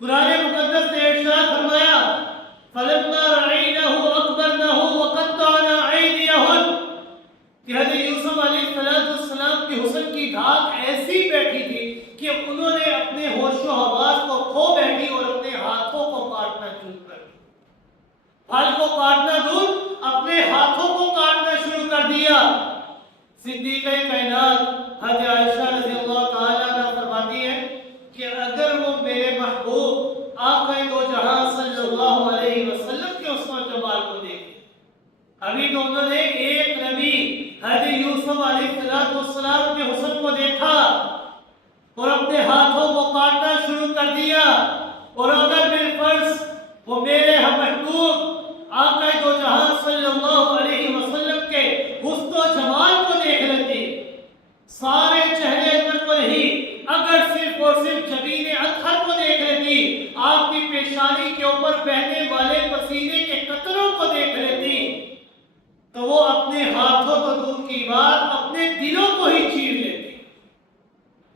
قرآن مقدس نے ارشاد فرمایا فَلَمَّا رَأَيْنَهُ أَكْبَرْنَهُ وَقَطَّعْنَا أَيْدِيَهُنَّ کہ حضرت یوسف علیہ السلام کے حسن کی دھاک ایسی بیٹھی تھی کہ انہوں نے اپنے ہوش و حواس کو کھو بیٹھی اور اپنے ہاتھوں کو کاٹنا شروع کر دیا، پھل کو کاٹنا دور اپنے ہاتھوں کو کاٹنا شروع کر دیا۔ صدیقہ کائنات حضرت عائشہ رضی اللہ تعالیٰ عنہ فرماتی ہے کہ اگر وہ میرے محبوب آقا دو جہاں صلی اللہ علیہ وسلم کے حسن و جمال کو دیکھیں، ابھی تو انہوں نے ایک نبی حضرت یوسف علیہ السلام کے حسن کو دیکھا اور اپنے ہاتھوں کو کاٹنا شروع کر دیا، اور اگر بالفرض وہ میرے محبوب آقا دو جہاں صلی اللہ علیہ وسلم کے حسن و جمال کو دیکھ لیتی، سارے چہرے انور کو نہیں، اگر صرف اور صرف جبین اطہر کو دیکھ لیتی، آپ کی پیشانی کے اوپر بہنے والے پسینے کے قطروں کو دیکھ لیتی، تو وہ اپنے ہاتھوں تو دور کی بات اپنے دلوں کو ہی چیر لیتی۔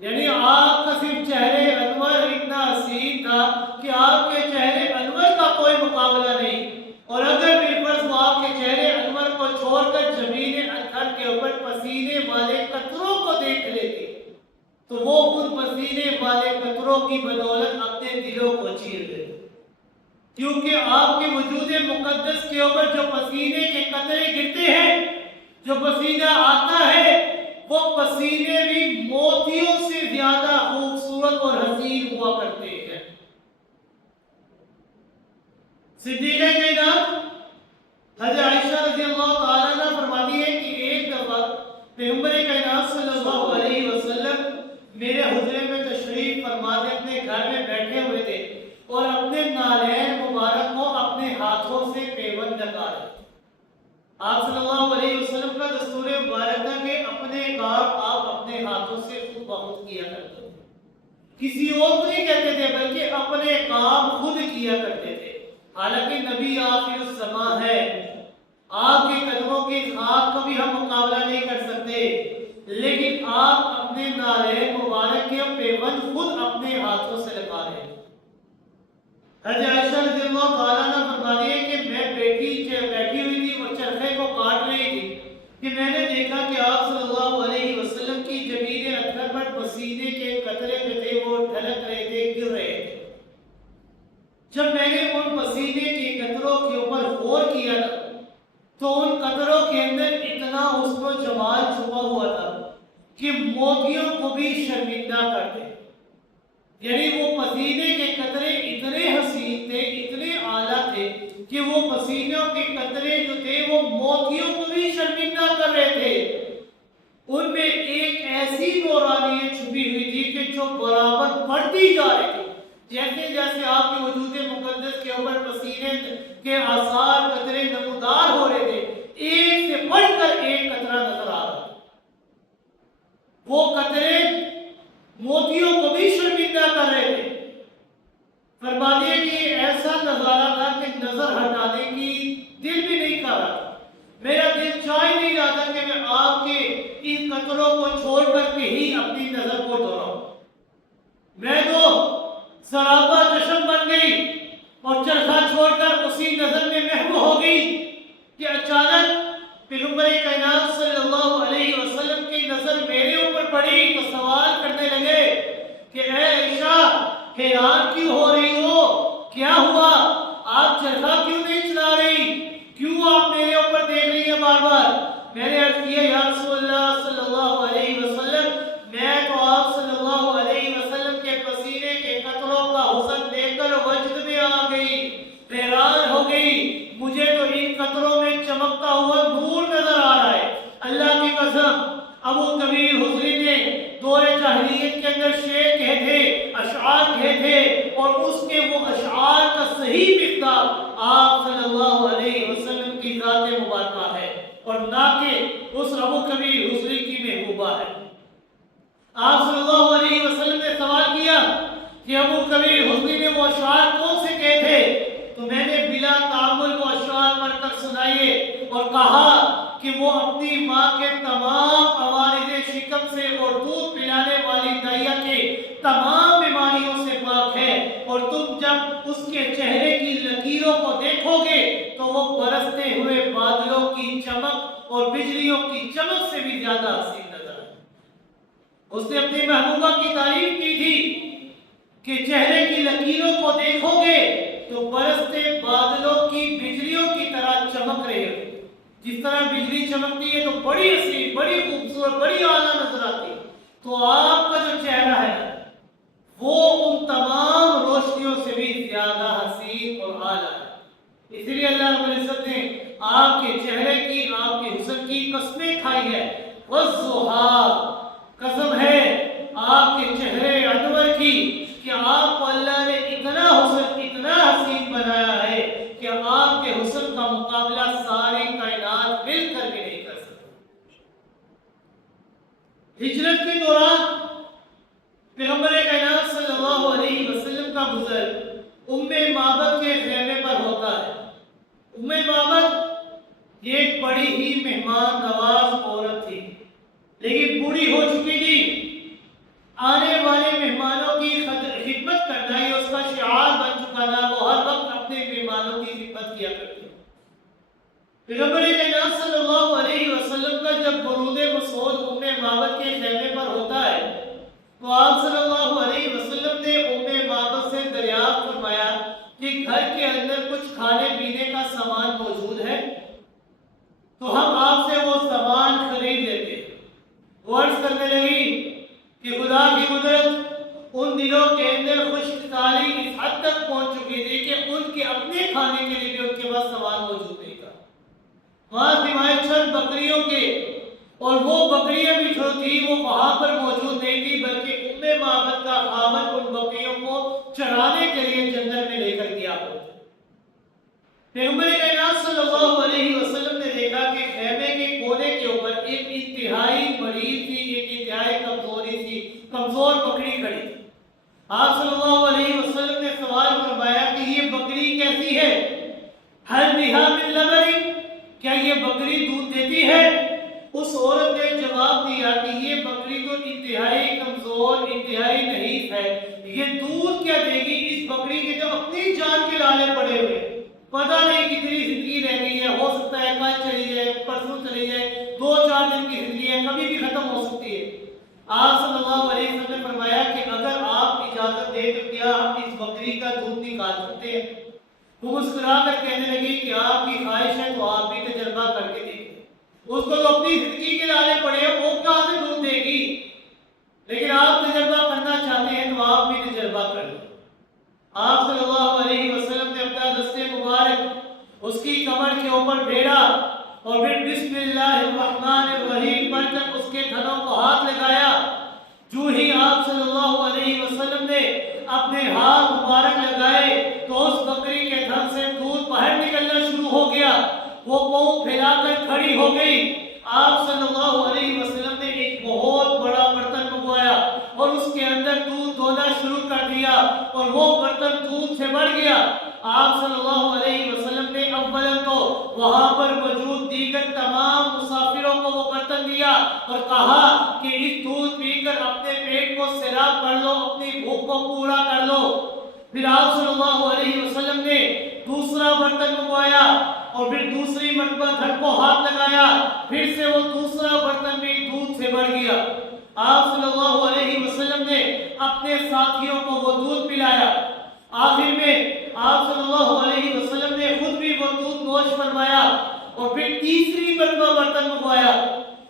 یعنی آپ کا صرف چہرے انور اتنا حسین تھا کہ آپ کے چہرے انور کا کوئی مقابلہ نہیں، اور اگر بالفرض وہ آپ کے چہرے انور کو چھوڑ کر جبین اطہر کے اوپر پسینے والے قطروں کو دیکھ لیتی تو وہ ان پسینے والے قطروں کی بدولت اپنے دلوں کو چیر لیتے۔ کیونکہ آپ کے وجود مقدس کے اوپر جو پسینے کے قطرے گرتے ہیں، جو پسینہ آتا ہے، وہ پسینے بھی موتیوں سے زیادہ خوبصورت اور حسین ہوا کرتے ہیں۔ صدیقہ کائنات حضرت عائشہ رضی اللہ تعالیٰ عنہ فرماتی ہے کہ ایک دفعہ پیغمبر کائنات صلی اللہ علیہ وسلم میرے حجرے میں تشریف فرما کے اپنے گھر میں بیٹھے ہوئے تھے اور اپنے نالین مبارک کو اپنے ہاتھوں سے پیوند لگا رہے تھے۔ آپ صلی اللہ علیہ وسلم کا دستور مبارک تھا کہ اپنے کام آپ اپنے ہاتھوں سے خود بخود کیا کرتے تھے، کسی اور کو نہیں کہتے تھے بلکہ اپنے کام خود کیا کرتے تھے۔ حالانکہ نبی آخر الزمان ہے، آپ کے قدموں کے ہاتھ کا بھی ہم مقابلہ نہیں کر سکتے، لیکن آپ اپنے نالین مبارک کے پیوند خود اپنے ہاتھوں سے لگا رہے ہیں۔ حضرت عائشہ رضی اللہ تعالیٰ عنہ فرماتی ہے کہ میں بیٹھی ہوئی تھی اور چرخے کو کاٹ رہی تھی کہ میں نے دیکھا کہ آپ صلی اللہ علیہ وسلم کی جبین اطہر پر پسینے کے قطرے جو تھے وہ ڈھلک رہے تھے، گر رہے تھے۔ جب میں نے ان پسینے کے قطروں کے اوپر غور کیا تو ان قطروں کے اندر اتنا حسن و جمال چھپا ہوا تھا کہ موتیوں کو بھی شرمندہ کر دے۔ یعنی وہ پسینے کے قطرے اتنے حسین تھے، اتنے اعلیٰ تھے کہ وہ پسینوں کے قطرے جو تھے وہ موتیوں کو بھی شرمندہ کر رہے تھے۔ ان میں ایک ایسی نورانیت چھپی ہوئی تھی کہ جو برابر بڑھتی جا رہی تھی، جیسے جیسے آپ کے وجود مقدس کے اوپر پسینے کے آثار قطرے نمودار ہو رہے تھے، ایک سے بڑھ کر ایک قطرہ نظر آ رہا تھا۔ وہ قطرے موتیوں کو بھی شرمندہ کر رہے تھے۔ فرماتے ہیں کہ یہ ایسا نظارہ تھا کہ نظر ہٹانے کی دل بھی نہیں کر رہا تھا، میرا دل چاہ ہی نہیں رہا تھا کہ میں آپ کے ان قطروں کو چھوڑ کر کے ہی اپنی نظر کو دہراؤں۔ میں تو سراپا چشم بن گئی اور چرخا چھوڑ کر اسی نظر میں محو ہو گئی کہ اچانک پیغمبر کائنات صلی اللہ علیہ وسلم کی نظر میرے اوپر پڑی تو سوال کرنے لگے کہ اے عائشہ، حیران کیوں ہو رہی ہو؟ کیا ہوا؟ آپ چرخا کیوں نہیں چلا رہی؟ کیوں آپ میرے اوپر دیکھ رہی ہیں بار بار؟ میں نے عرض کیا یا رسول اللہ صلی اللہ علیہ وسلم، میں تو آپ صلی اللہ علیہ وسلم کے پسینے کے قطروں کا حسن دیکھ کر وجد میں آ گئی، حیران ہو گئی۔ مجھے تو ان قطروں میں چمکتا ہوا نور نظر آ رہا ہے۔ اللہ کی قسم، ابو کبیر حضری نے دور جاہلیت کے اندر شعر کہے تھے، اشعار کہے تھے، اور اس کے وہ اشعار کا صحیح مقدار آپ صلی اللہ علیہ وسلم کی ذات مبارکہ ہے، اور نہ کہ اس ابو کبیر حضری کی محبوبہ ہے۔ آپ صلی اللہ علیہ وسلم نے سوال کیا کہ ابو کبیر حضری نے وہ اشعار کون سے کہے تھے؟ تو میں نے بلا تعامل وہ اشعار پڑھ کر سنائے اور کہا کہ وہ اپنی ماں کے تمام عوارض شکم سے اور دودھ پلانے والی دائیا کے تمام بیماریوں سے پاک ہے، اور تم جب اس کے چہرے کی لکیروں کو دیکھو گے تو وہ برستے ہوئے بادلوں کی چمک اور بجلیوں کی چمک سے بھی زیادہ حسین نظر ہے۔ اس نے اپنی محبوبہ کی تعریف کی تھی کہ چہرے کی لکیروں کو دیکھو گے تو برستے بادلوں کی بجلیوں کی طرح چمک رہے ہو۔ جس طرح بجلی چمکتی ہے تو بڑی حسین، بڑی خوبصورت، بڑی اعلیٰ نظر آتی ہے، تو آپ کا جو چہرہ ہے وہ ان تمام روشنیوں سے بھی زیادہ حسین اور اعلیٰ ہے۔ اس لیے اللہ رب العزت نے آپ کے چہرے کی، آپ کے حسن کی قسمیں کھائی ہے۔ والضحیٰ، قسم ہے آپ کے چہرے انور کی کہ آپ کو اللہ نے اتنا حسن، اتنا حسین بنایا ہے کہ آپ کے حسن کا مقابلہ ساری کائنات مل کر بھی نہیں کر سکتی۔ ہجرت کے دوران پیغمبر کائنات صلی اللہ علیہ وسلم کا گزر ام معبد کے خیمے پر ہوتا ہے۔ ام معبد یہ ایک بڑی ہی مہمان نواز عورت تھی، لیکن بوڑھی ہو چکی تھی۔ آنے والے مہمانوں کی خدمت کرنا یہ اس کا شعار بن چکا تھا، وہ ہر وقت اپنے مہمانوں کی خدمت کیا کرتی۔ پیغمبر کائنات صلی اللہ علیہ وسلم کا جب برود مسعود ام معبد کے خیمے پر ہوتا ہے تو آپ صلی اللہ علیہ وسلم نے ام معبد سے دریافت فرمایا کہ گھر کے اندر کچھ کھانے پینے کا سامان موجود ہے تو ہم آپ سے وہ سامان خرید لیتے. وہ عرض کرنے لگی کہ خدا کی قدرت ان دنوں کے اندر خشک سالی اس حد تک پہنچ چکی تھی کہ ان کے اپنے کھانے کے لیے بھی ان کے پاس سامان موجود نہیں تھا. وہاں سوائے چند بکریوں کے، اور وہ بکریاں بھی جو تھی وہ وہاں پر موجود نہیں تھی، بلکہ معبد کا خاوند ان بکریوں کو چرانے کے لیے جنگل میں لے کر گیا. پیغمبر کائنات صلی اللہ علیہ وسلم نے دیکھا کہ خیمے کے کونے کے اوپر ایک انتہائی مریض تھی، ایک انتہائی کمزور بکری کھڑی تھی. آپ صلی اللہ علیہ وسلم نے سوال فرمایا کہ یہ بکری کیسی ہے؟ ہل بہا من لبن، کیا یہ بکری دودھ دیتی ہے؟ اس عورت نے جواب دیا کہ یہ بکری تو انتہائی کمزور، انتہائی نحیف ہے، یہ دودھ کیا دے گی؟ اس بکری کے تو اپنی جان کے لالے پڑے ہوئے، پتہ نہیں کتنی زندگی رہ گئی ہے، ہو سکتا ہے کل چلی جائے، پرسوں چلی جائے، 2-4 دن کی زندگی ہے، کبھی بھی ختم ہو سکتی ہے. آپ صلی اللہ علیہ وسلم نے فرمایا کہ اگر آپ اجازت دیں تو کیا ہم اس بکری کا دودھ نکال سکتے ہیں؟ وہ مسکرا کر کہنے لگی کہ آپ کی خواہش ہے تو آپ بھی تجربہ کر کے دیکھیں. اس کو تو اپنی زندگی کے لالے پڑے ہیں، وہ کہاں سے دودھ دے گی؟ لیکن آپ تجربہ کرنا چاہتے ہیں تو آپ بھی تجربہ کر لیں. آپ صلی اللہ علیہ وسلم نے اپنا دستے مبارک اس کی کمر کے اوپر پھیرا اور پھر بسم اللہ الرحمن الرحیم پڑھ کر اس کے تھنوں کو ہاتھ لگایا. جو ہی آپ صلی اللہ علیہ وسلم نے اپنے ہاتھ مبارک لگائے تو اس بکری کے تھن سے دودھ باہر نکلنا شروع ہو گیا. وہ پاؤں پھیلا کر کھڑی ہو گئی. آپ صلی اللہ علیہ وسلم نے ایک بہت بڑا برتن منگوایا اور اس کے اندر دودھ دھونا شروع کر دیا اور وہ برتن دودھ سے بھر گیا. آپ صلی اللہ علیہ وسلم نے اولا تو وہاں پر موجود دیگر تمام مسافروں کو وہ برتن دیا اور کہا کہ اس دودھ پی کر اپنے پیٹ کو سیراب کر لو، اپنی بھوک کو پورا کر لو. پھر آپ صلی اللہ علیہ وسلم نے دوسرا برتن منگوایا اور پھر دوسری مرتبہ دھڑ کو ہاتھ لگایا، پھر سے وہ دوسرا برتن بھی دودھ سے بھر گیا. آپ صلی اللہ علیہ وسلم نے اپنے ساتھیوں کو وہ دودھ پلایا. آخر میں آپ صلی اللہ علیہ وسلم نے خود بھی وہ دودھ نوش فرمایا اور پھر تیسری مرتبہ برتن منگوایا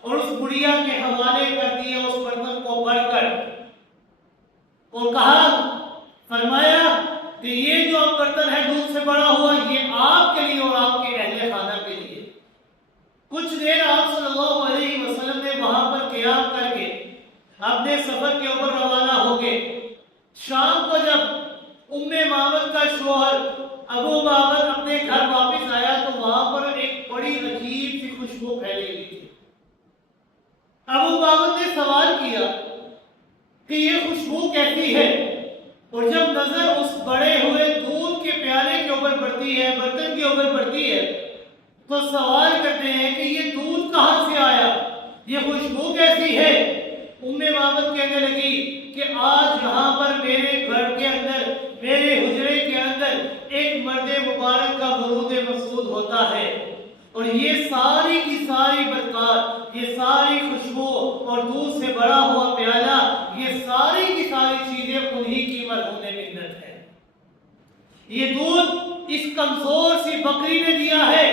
اور اس بڑھیا کے حوالے کر دیا اس برتن کو بھر کر اور کہا، فرمایا کہ یہ جو برتن ہے دودھ سے بھرا ہوا، یہ آپ کے لیے اور آپ کے اہل خانہ کے لیے. کچھ دیر آپ صلی اللہ علیہ وسلم نے وہاں پر قیام کر کے اپنے سفر کے اوپر روانہ ہو گئے. شام کو جب معبد کا شوہر ابو معبد اپنے گھر واپس آیا تو وہاں پر ایک بڑی عجیب سی خوشبو پھیلی ہوئی تھی. ابو معبد نے سوال کیا کہ یہ خوشبو کیسی ہے؟ اور جب نظر اس بڑے ہوئے دودھ کے پیالے کے اوپر پڑتی ہے، برتن کے اوپر پڑتی ہے، تو سوال کرتے ہیں کہ یہ دودھ کہاں سے آیا، یہ خوشبو کیسی ہے؟ معبد کہنے لگی کہ آج یہاں پر میرے گھر کے اندر، میرے حجرے کے اندر ایک مرد مبارک کا ورود مسعود ہوتا ہے اور یہ ساری کی ساری برکات، یہ ساری خوشبو اور دودھ سے بڑا ہوا پیالہ، یہ ساری کی ساری چیزیں انہی کی مرہون منت ہے. یہ دودھ اس کمزور سی بکری نے دیا ہے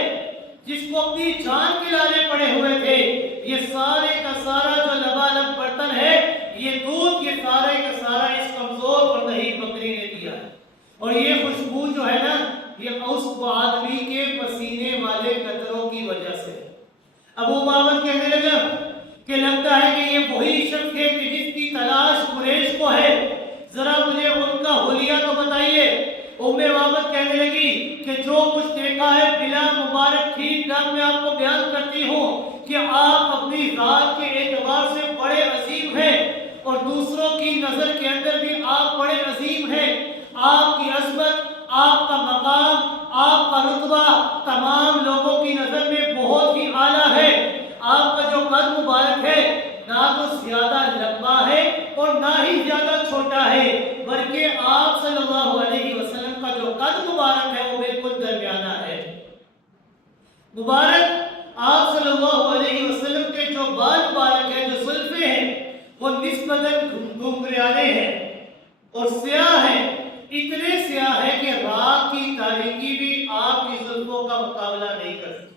جس کو اپنی جان کے لالے پڑے ہوئے تھے. یہ سارے کا سارا جو لبالب برتن ہے، یہ دودھ، یہ سارے کا سارا اس کمزور اور نحیف بکری نے دیا ہے. اور یہ خوشبو جو ہے نا، یہ اس آدمی کے پسینے والے قطروں کی وجہ سے. ابو معبد کہنے لگا کہ لگتا ہے کہ یہ وہی شخص ہے کہ جس کی تلاش قریش کو ہے، ذرا مجھے ان کا حلیہ تو بتائیے. معبد کہنے لگی کہ جو کچھ دیکھا ہے بلا مبارک ٹھیک ٹھاک میں آپ کو بیان کرتی ہوں کہ آپ اپنی ذات کے اعتبار سے بڑے عظیم ہیں اور دوسروں کی نظر کے اندر بھی آپ بڑے عظیم ہیں. آپ کی عظمت، آپ کا مقام، آپ کا رتبہ تمام لوگوں کی نظر میں بہت ہی اعلیٰ ہے. آپ کا جو قد مبارک ہے نہ تو زیادہ لمبا ہے اور نہ ہی زیادہ چھوٹا ہے، بلکہ آپ صلی اللہ علیہ وسلم کا جو قد مبارک ہے وہ بالکل درمیانہ ہے. مبارک آپ صلی اللہ علیہ وسلم کے جو بال مبارک ہیں، جو زلفیں ہیں، وہ نسبتاً گھنگریانے ہیں اور سیاہ ہیں. اتنے سیاہ ہیں کہ رات مقابلہ نہیں کر سکتے۔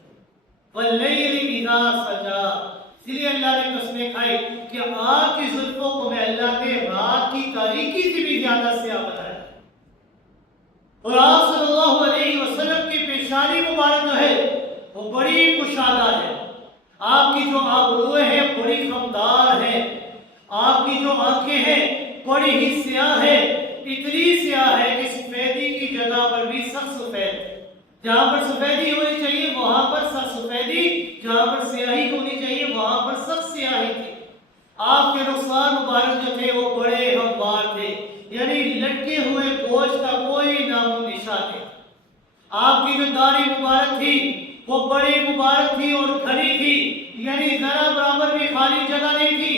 وَاللَّيْلِ إِذَا سَجَا، اس لیے اللہ نے قسمیں کھائی کہ آپ کی زلفوں کو میں اللہ نے رات کی تاریکی سے بھی زیادہ سیاہ بنایا، اور آپ صلی اللہ علیہ وسلم کی پیشانی مبارک جو ہے وہ بڑی کشادہ ہے، آپ کی جو آبروئیں ہیں بڑی خمدار ہیں، آپ کی جو آنکھیں ہیں بڑی ہی سیاہ ہے، اتنی سیاہ ہے کہ سفیدی کی جگہ پر بھی سخت سفید، جہاں پر سفیدی ہونی چاہیے وہاں پر سخت سفیدی، جہاں پر سیاہی ہونی چاہیے وہاں پر سخت سیاہی تھی۔ آپ کے رخسار مبارک جو تھے وہ بڑے ہموار تھے، یعنی لٹکے ہوئے گوشت کا کوئی نام و نشان نہیں۔ آپ کی جو داڑھی مبارک تھی وہ بڑی مبارک تھی اور کھڑی تھی، یعنی ذرا برابر بھی خالی جگہ نہیں تھی،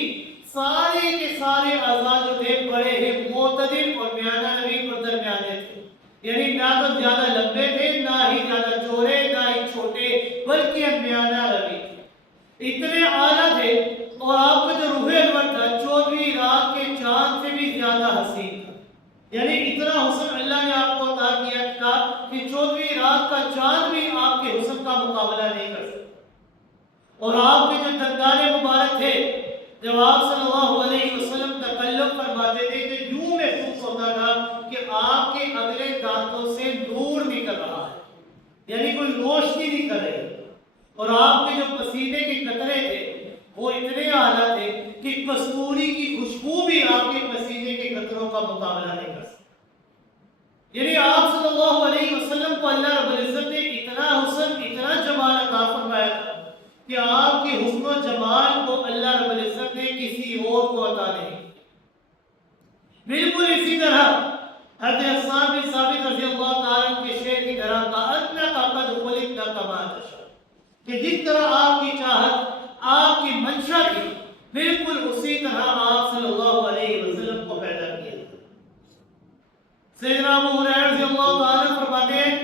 سارے کے سارے اعضاء جو تھے بڑے ہی معتدل اور میانہ روی پر درمیانے تھے، یعنی نہ تو زیادہ لمبے تھے نہ ہی زیادہ چوڑے نہ ہی چھوٹے، بلکہ میانہ روی تھے، اتنے اعلیٰ تھے۔ اور آپ کا جو روح انور تھا 14ویں رات کے چاند سے بھی زیادہ حسین تھا، یعنی اتنا حسن اللہ نے آپ کو عطا کیا تھا کہ 14ویں رات کا چاند بھی آپ کے حسن کا مقابلہ نہیں کر سکتا۔ اور آپ کے جو دندان مبارک تھے، جب آپ صلی اللہ علیہ وسلم تکلم فرماتے تھے تو یوں محسوس ہوتا تھا کہ آپ کے اگلے دانتوں سے نور نکل رہا ہے، یعنی کوئی روشنی نکل رہی ہے۔ اور آپ کے جو پسینے کے قطرے تھے وہ اتنے اعلیٰ تھے کہ کستوری کی خوشبو بھی آپ کے پسینے کے قطروں کا مقابلہ نہیں کر سکتی۔ یعنی آپ صلی اللہ علیہ وسلم کو اللہ رب العزت نے اتنا حسن اتنا جمال عطا فرمایا تھا کہ آپ کے حسن و جمال کو اللہ رب العزت نے کسی اور کو عطا نہیں۔ بالکل اسی طرح حضرت حسان بن ثابت رضی اللہ تعالیٰ عنہ کے شعر کی طرح کأنک قد خلقت کما تشاء، کہ جس طرح آپ کی چاہت آپ کی منشا تھی بالکل اسی طرح آپ صلی اللہ علیہ وسلم کو پیدا کیا۔ سیدنا ابو ہریرہ رضی اللہ تعالیٰ فرماتے ہیں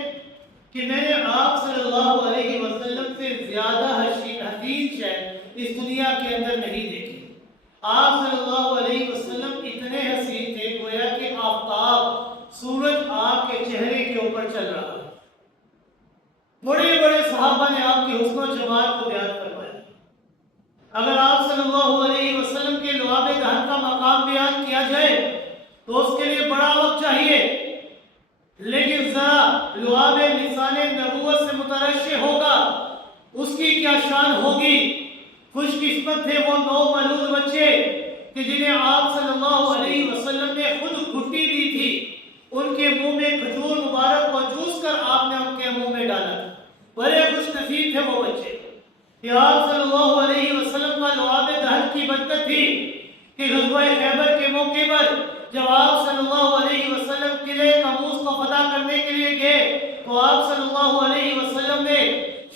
کہ میں نے آپ صلی اللہ علیہ وسلم سے زیادہ حسین شے اس دنیا کے اندر نہیں دیکھی۔ آپ صلی اللہ علیہ وسلم اتنے حسین تھے گویا کہ آفتاب سورج آپ کے چہرے کے اوپر چل رہا ہے۔ بڑے بڑے صحابہ نے آپ کے حسن و جمال کو بیان فرمایا۔ اگر آپ صلی اللہ علیہ وسلم کے لعاب دہن کا مقام بیان کیا جائے تو اس کے لیے بڑا وقت چاہیے، لیکن ذرا لعاب لسان نبوت سے مترشح ہوگا اس کی کیا شان ہوگی۔ خوش قسمت تھے وہ 9 مولود بچے کہ جنہیں آپ صلی اللہ علیہ وسلم نے خود گھٹی دی تھی، ان کے منہ میں کھجور مبارک کو چوس کر آپ نے ان کے منہ میں ڈالا تھا۔ بڑے خوش نصیب تھے وہ بچے کہ آپ صلی اللہ علیہ وسلم کا لعاب دہن کی برکت تھی کہ غزوہ خیبر کے موقع پر جب آپ صلی اللہ علیہ وسلم قلعہ قموس کو فتح کرنے کے لیے گئے تو آپ صلی اللہ علیہ وسلم نے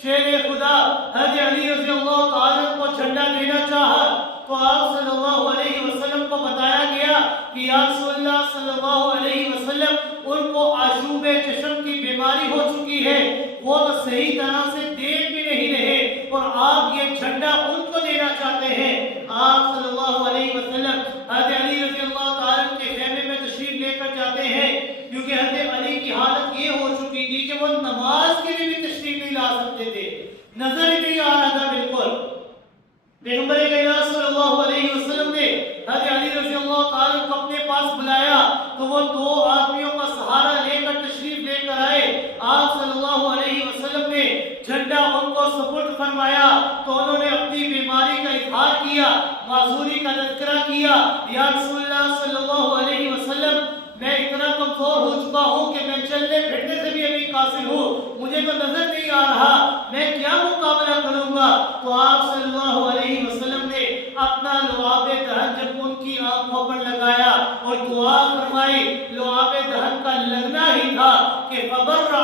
شیر خدا حضرت علی رضی اللہ تعالیٰ کو جھنڈا دینا چاہا تو آپ صلی اللہ علیہ وسلم کو بتایا گیا کہ یا رسول اللہ صلی اللہ علیہ وسلم ان کو آشوب چشم کی بیماری ہو چکی ہے، وہ تو صحیح طرح سے دیکھ بھی نہیں رہے اور آپ یہ جھنڈا ان کو دینا چاہتے ہیں۔ آپ صلی اللہ علیہ وسلم حضرت علی رضی اللہ تعالیٰ کے خیمے میں تشریف لے کر جاتے ہیں، کیونکہ حضرت علی کی حالت یہ ہو چکی تھی کہ وہ نماز کے لیے بھی تشریف نہیں لا سکتے تھے، نظر ہی نہیں آ رہا تھا بالکل۔ پیغمبر اکرم صلی اللہ علیہ وسلم نے حضرت علی رضی اللہ تعالیٰ کو اپنے پاس بلایا تو وہ 2 آدمیوں کا سہارا لے کر تشریف لے کر آئے۔ آپ صلی اللہ علیہ وسلم نے جھنڈا ان کو سپرد فرمایا تو انہوں نے اپنی بیماری کا اظہار کیا، معذوری کا تذکرہ کیا۔ یا رسول اللہ صلی اللہ علیہ وسلم میں اتنا کمزور ہو چکا ہوں کہ میں چلنے پھرنے سے بھی ابھی قاصر ہوں، مجھے تو نظر نہیں آ رہا، میں کیا مقابلہ کروں گا؟ تو آپ صلی اللہ علیہ وسلم نے اپنا لعاب دہن جب ان کی آنکھوں پر لگایا اور دعا فرمائی، لعاب دہن کا لگنا ہی تھا کہ فبرع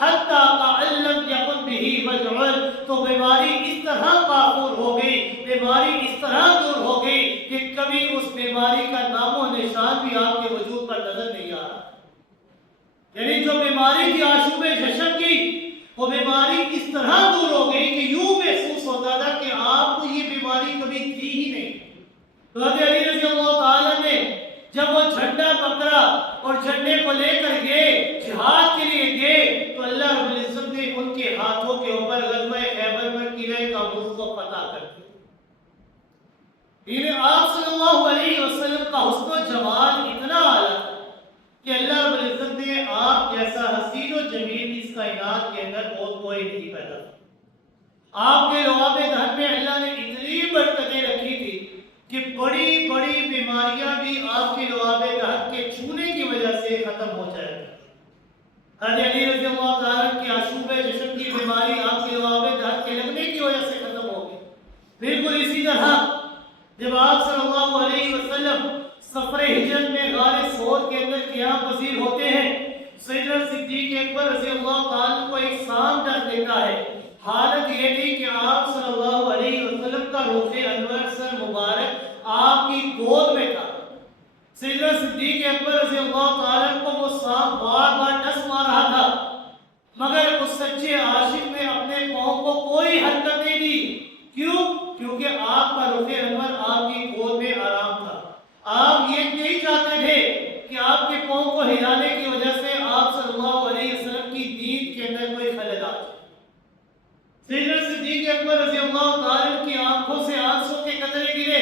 حتی کأن لم یکن بہ وجع، تو بیماری اس طرح کافور ہو گئی، بیماری اس طرح دور ہو گئی کہ کبھی اس بیماری کا نام و نشان بھی آپ کے وجود پر نظر نہیں آ رہا۔ یعنی جو بیماری تھی آشوب چشم کی وہ بیماری اس طرح دور ہو گئی کہ یوں محسوس ہوتا تھا کہ آپ کو یہ بیماری کبھی تھی ہی نہیں۔ تو حضرت علی رضی اللہ تعالیٰ نے جب وہ جھنڈا پکڑا اور جھنڈے کو لے کر گئے جہاد کے لیے گئے تو اللہ رب العزت نے ان کے ہاتھ لیکن آپ صلی اللہ علیہ وسلم کا حسن و جمال اتنا اعلیٰ کہ اللہ رب العزت نے آپ جیسا حسین و جمیل اس کائنات کے اندر اور کوئی نہیں پیدا. آپ کے لعاب دہن میں اللہ نے اتنی برکتیں رکھی تھی کہ بڑی بڑی بیماریاں بھی آپ کے لعاب دہن کے چھونے کی وجہ سے ختم ہو جائے. حضرت علی رضی اللہ تعالیٰ کی آشوب جشن کی بیماری آپ کے لعاب دہن کے لگنے کی وجہ سے ختم ہو گئی. بالکل اسی طرح جب آپ صلی اللہ علیہ وسلم سفر ہجرت میں غار ثور کے اندر قیام پذیر ہوتے ہیں، سیدنا صدیق اکبر رضی اللہ تعالیٰ کو ایک سام ڈر دیتا ہے. حالت یہ تھی کہ آپ صلی اللہ علیہ وسلم کا رخ انور سر مبارک آپ کی گود میں تھا. سیدنا صدیق اکبر رضی اللہ تعالیٰ کو وہ سام بار بار ڈس مار رہا تھا، مگر اس سچے عاشق نے اپنے پاؤں کو کوئی حرکت نہیں دی. کیوں؟ کیونکہ آپ کا رخ انور آپ کی گود میں آرام تھا. آپ یہ نہیں چاہتے تھے کہ آپ کے پاؤں کو ہلانے کی وجہ سے آپ صلی اللہ علیہ وسلم کی نیند کے اندر کوئی خلل آ جائے. سیدنا صدیق اکبر رضی اللہ تعالیٰ کی آنکھوں سے آنسوں کے قطرے گرے.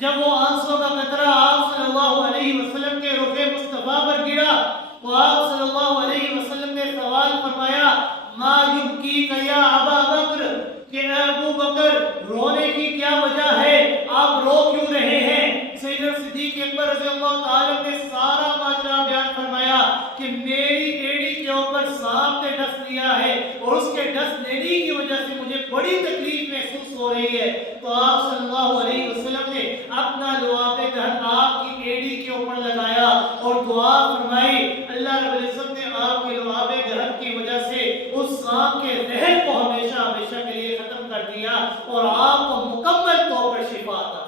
جب وہ آنسوں کا قطرہ آپ صلی اللہ علیہ وسلم کے رخ مصطفیٰ پر گرا تو آپ صلی اللہ علیہ وسلم نے سوال فرمایا، ما یبکیک یا ابا بکر، کہ اے ابو بکر رونے کی کیا وجہ ہے، آپ رو کیوں رہے ہیں؟ سیدنا صدیق اکبر رضی اللہ تعالیٰ نے سارا ماجرا بیان فرمایا کہ میری ایڑی کے اوپر سانپ نے ڈس لیا ہے اور اس کے ڈس لینے کی وجہ سے مجھے بڑی تکلیف محسوس ہو رہی ہے. تو آپ صلی اللہ علیہ وسلم نے اپنا لعاب دہن آپ کی ایڑی کے اوپر لگایا اور دعا فرمائی. اللہ رب العزت نے آپ کے لعاب دہن کی وجہ سے اس سانپ کے زہر کو ہمیشہ ہمیشہ کے لیے ختم کر دیا اور آپ کو مکمل طور پر شفا عطا.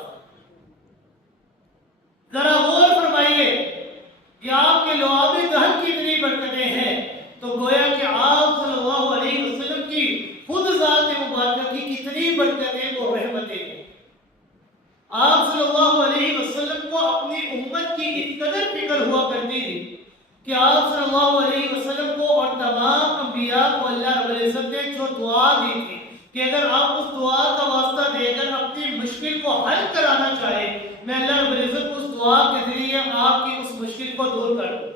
ذرا غور فرمائیے کہ آپ کے لعاب دہن کی اتنی برکتیں ہیں تو گویا کہ آپ صلی اللہ علیہ وسلم کی خود ذات مبارکہ کی کتنی برکتیں اور رحمتیں ہیں. آپ صلی اللہ علیہ وسلم کو اپنی امت کی اس قدر فکر ہوا کرتی تھی کہ آپ صلی اللہ علیہ وسلم کو اور تمام انبیاء کو اللہ رب العزت نے جو دعا دی تھی کہ اگر آپ اس دعا کا واسطہ دے کر اپنی مشکل کو حل کرانا چاہیں، میں اللہ رب العزت اس دعا کے ذریعے آپ کی اس مشکل کو دور کر دوں.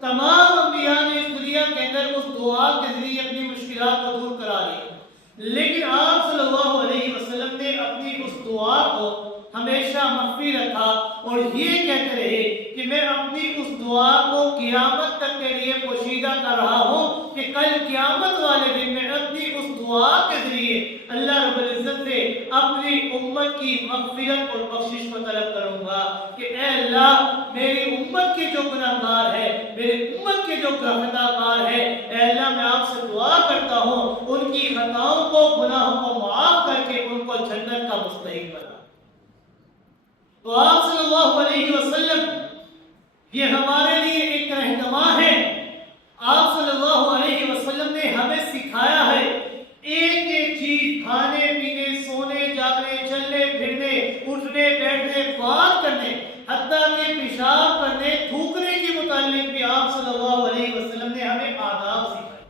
تمام انبیاء نے اس دنیا کے اندر اس دعا کے ذریعے اپنی مشکلات کو دور کرا لی، لیکن آپ صلی اللہ علیہ وسلم نے اپنی اس دعا کو ہمیشہ مخفی رکھا اور یہ کہتے رہے کہ میں اپنی اس دعا کو قیامت تک کے لیے پوشیدہ کر رہا ہوں کہ کل قیامت والے دن میں اپنی اس دعا کے ذریعے اللہ رب العزت سے اپنی امت کی مغفرت اور بخشش کو طلب کروں گا کہ اے اللہ میری امت کے جو گناہگار ہے، میری امت کے جو خطا کار ہے، اے اللہ میں آپ سے دعا کرتا ہوں ان کی خطاؤں کو گناہوں کو معاف کر کے ان کو جنت کا مستحق بنا. تو آپ صلی اللہ علیہ وسلم یہ ہمارے لیے ایک رہنما ہے. آپ صلی اللہ علیہ وسلم نے ہمیں سکھایا ہے ایک ایک چیز، کھانے پینے، سونے جاگنے، چلنے پھرنے، اٹھنے بیٹھنے، بات کرنے، حتیٰ کہ پیشاب کرنے تھوکنے کے متعلق بھی آپ صلی اللہ علیہ وسلم نے ہمیں آداب سکھائے.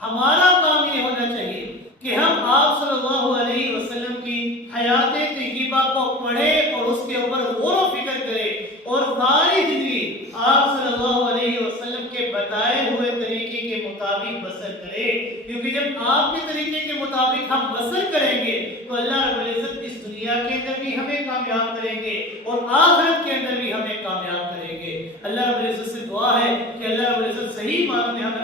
ہمارا کام یہ ہونا چاہیے کہ ہم آپ صلی اللہ علیہ وسلم کی حیات طیبہ کو پڑھیں اور اس کے اوپر غور و فکر کریں اور ساری زندگی آپ صلی اللہ علیہ وسلم کے بتائے ہوئے طریقے کے مطابق بسر کریں. کیونکہ جب آپ کے طریقے کے مطابق ہم بسر کریں گے تو اللہ رب العزت اس دنیا کے اندر بھی ہمیں کامیاب کریں گے اور آخرت کے اندر بھی ہمیں کامیاب کریں گے. اللہ رب العزت سے دعا ہے کہ اللہ رب العزت صحیح معنوں میں ہم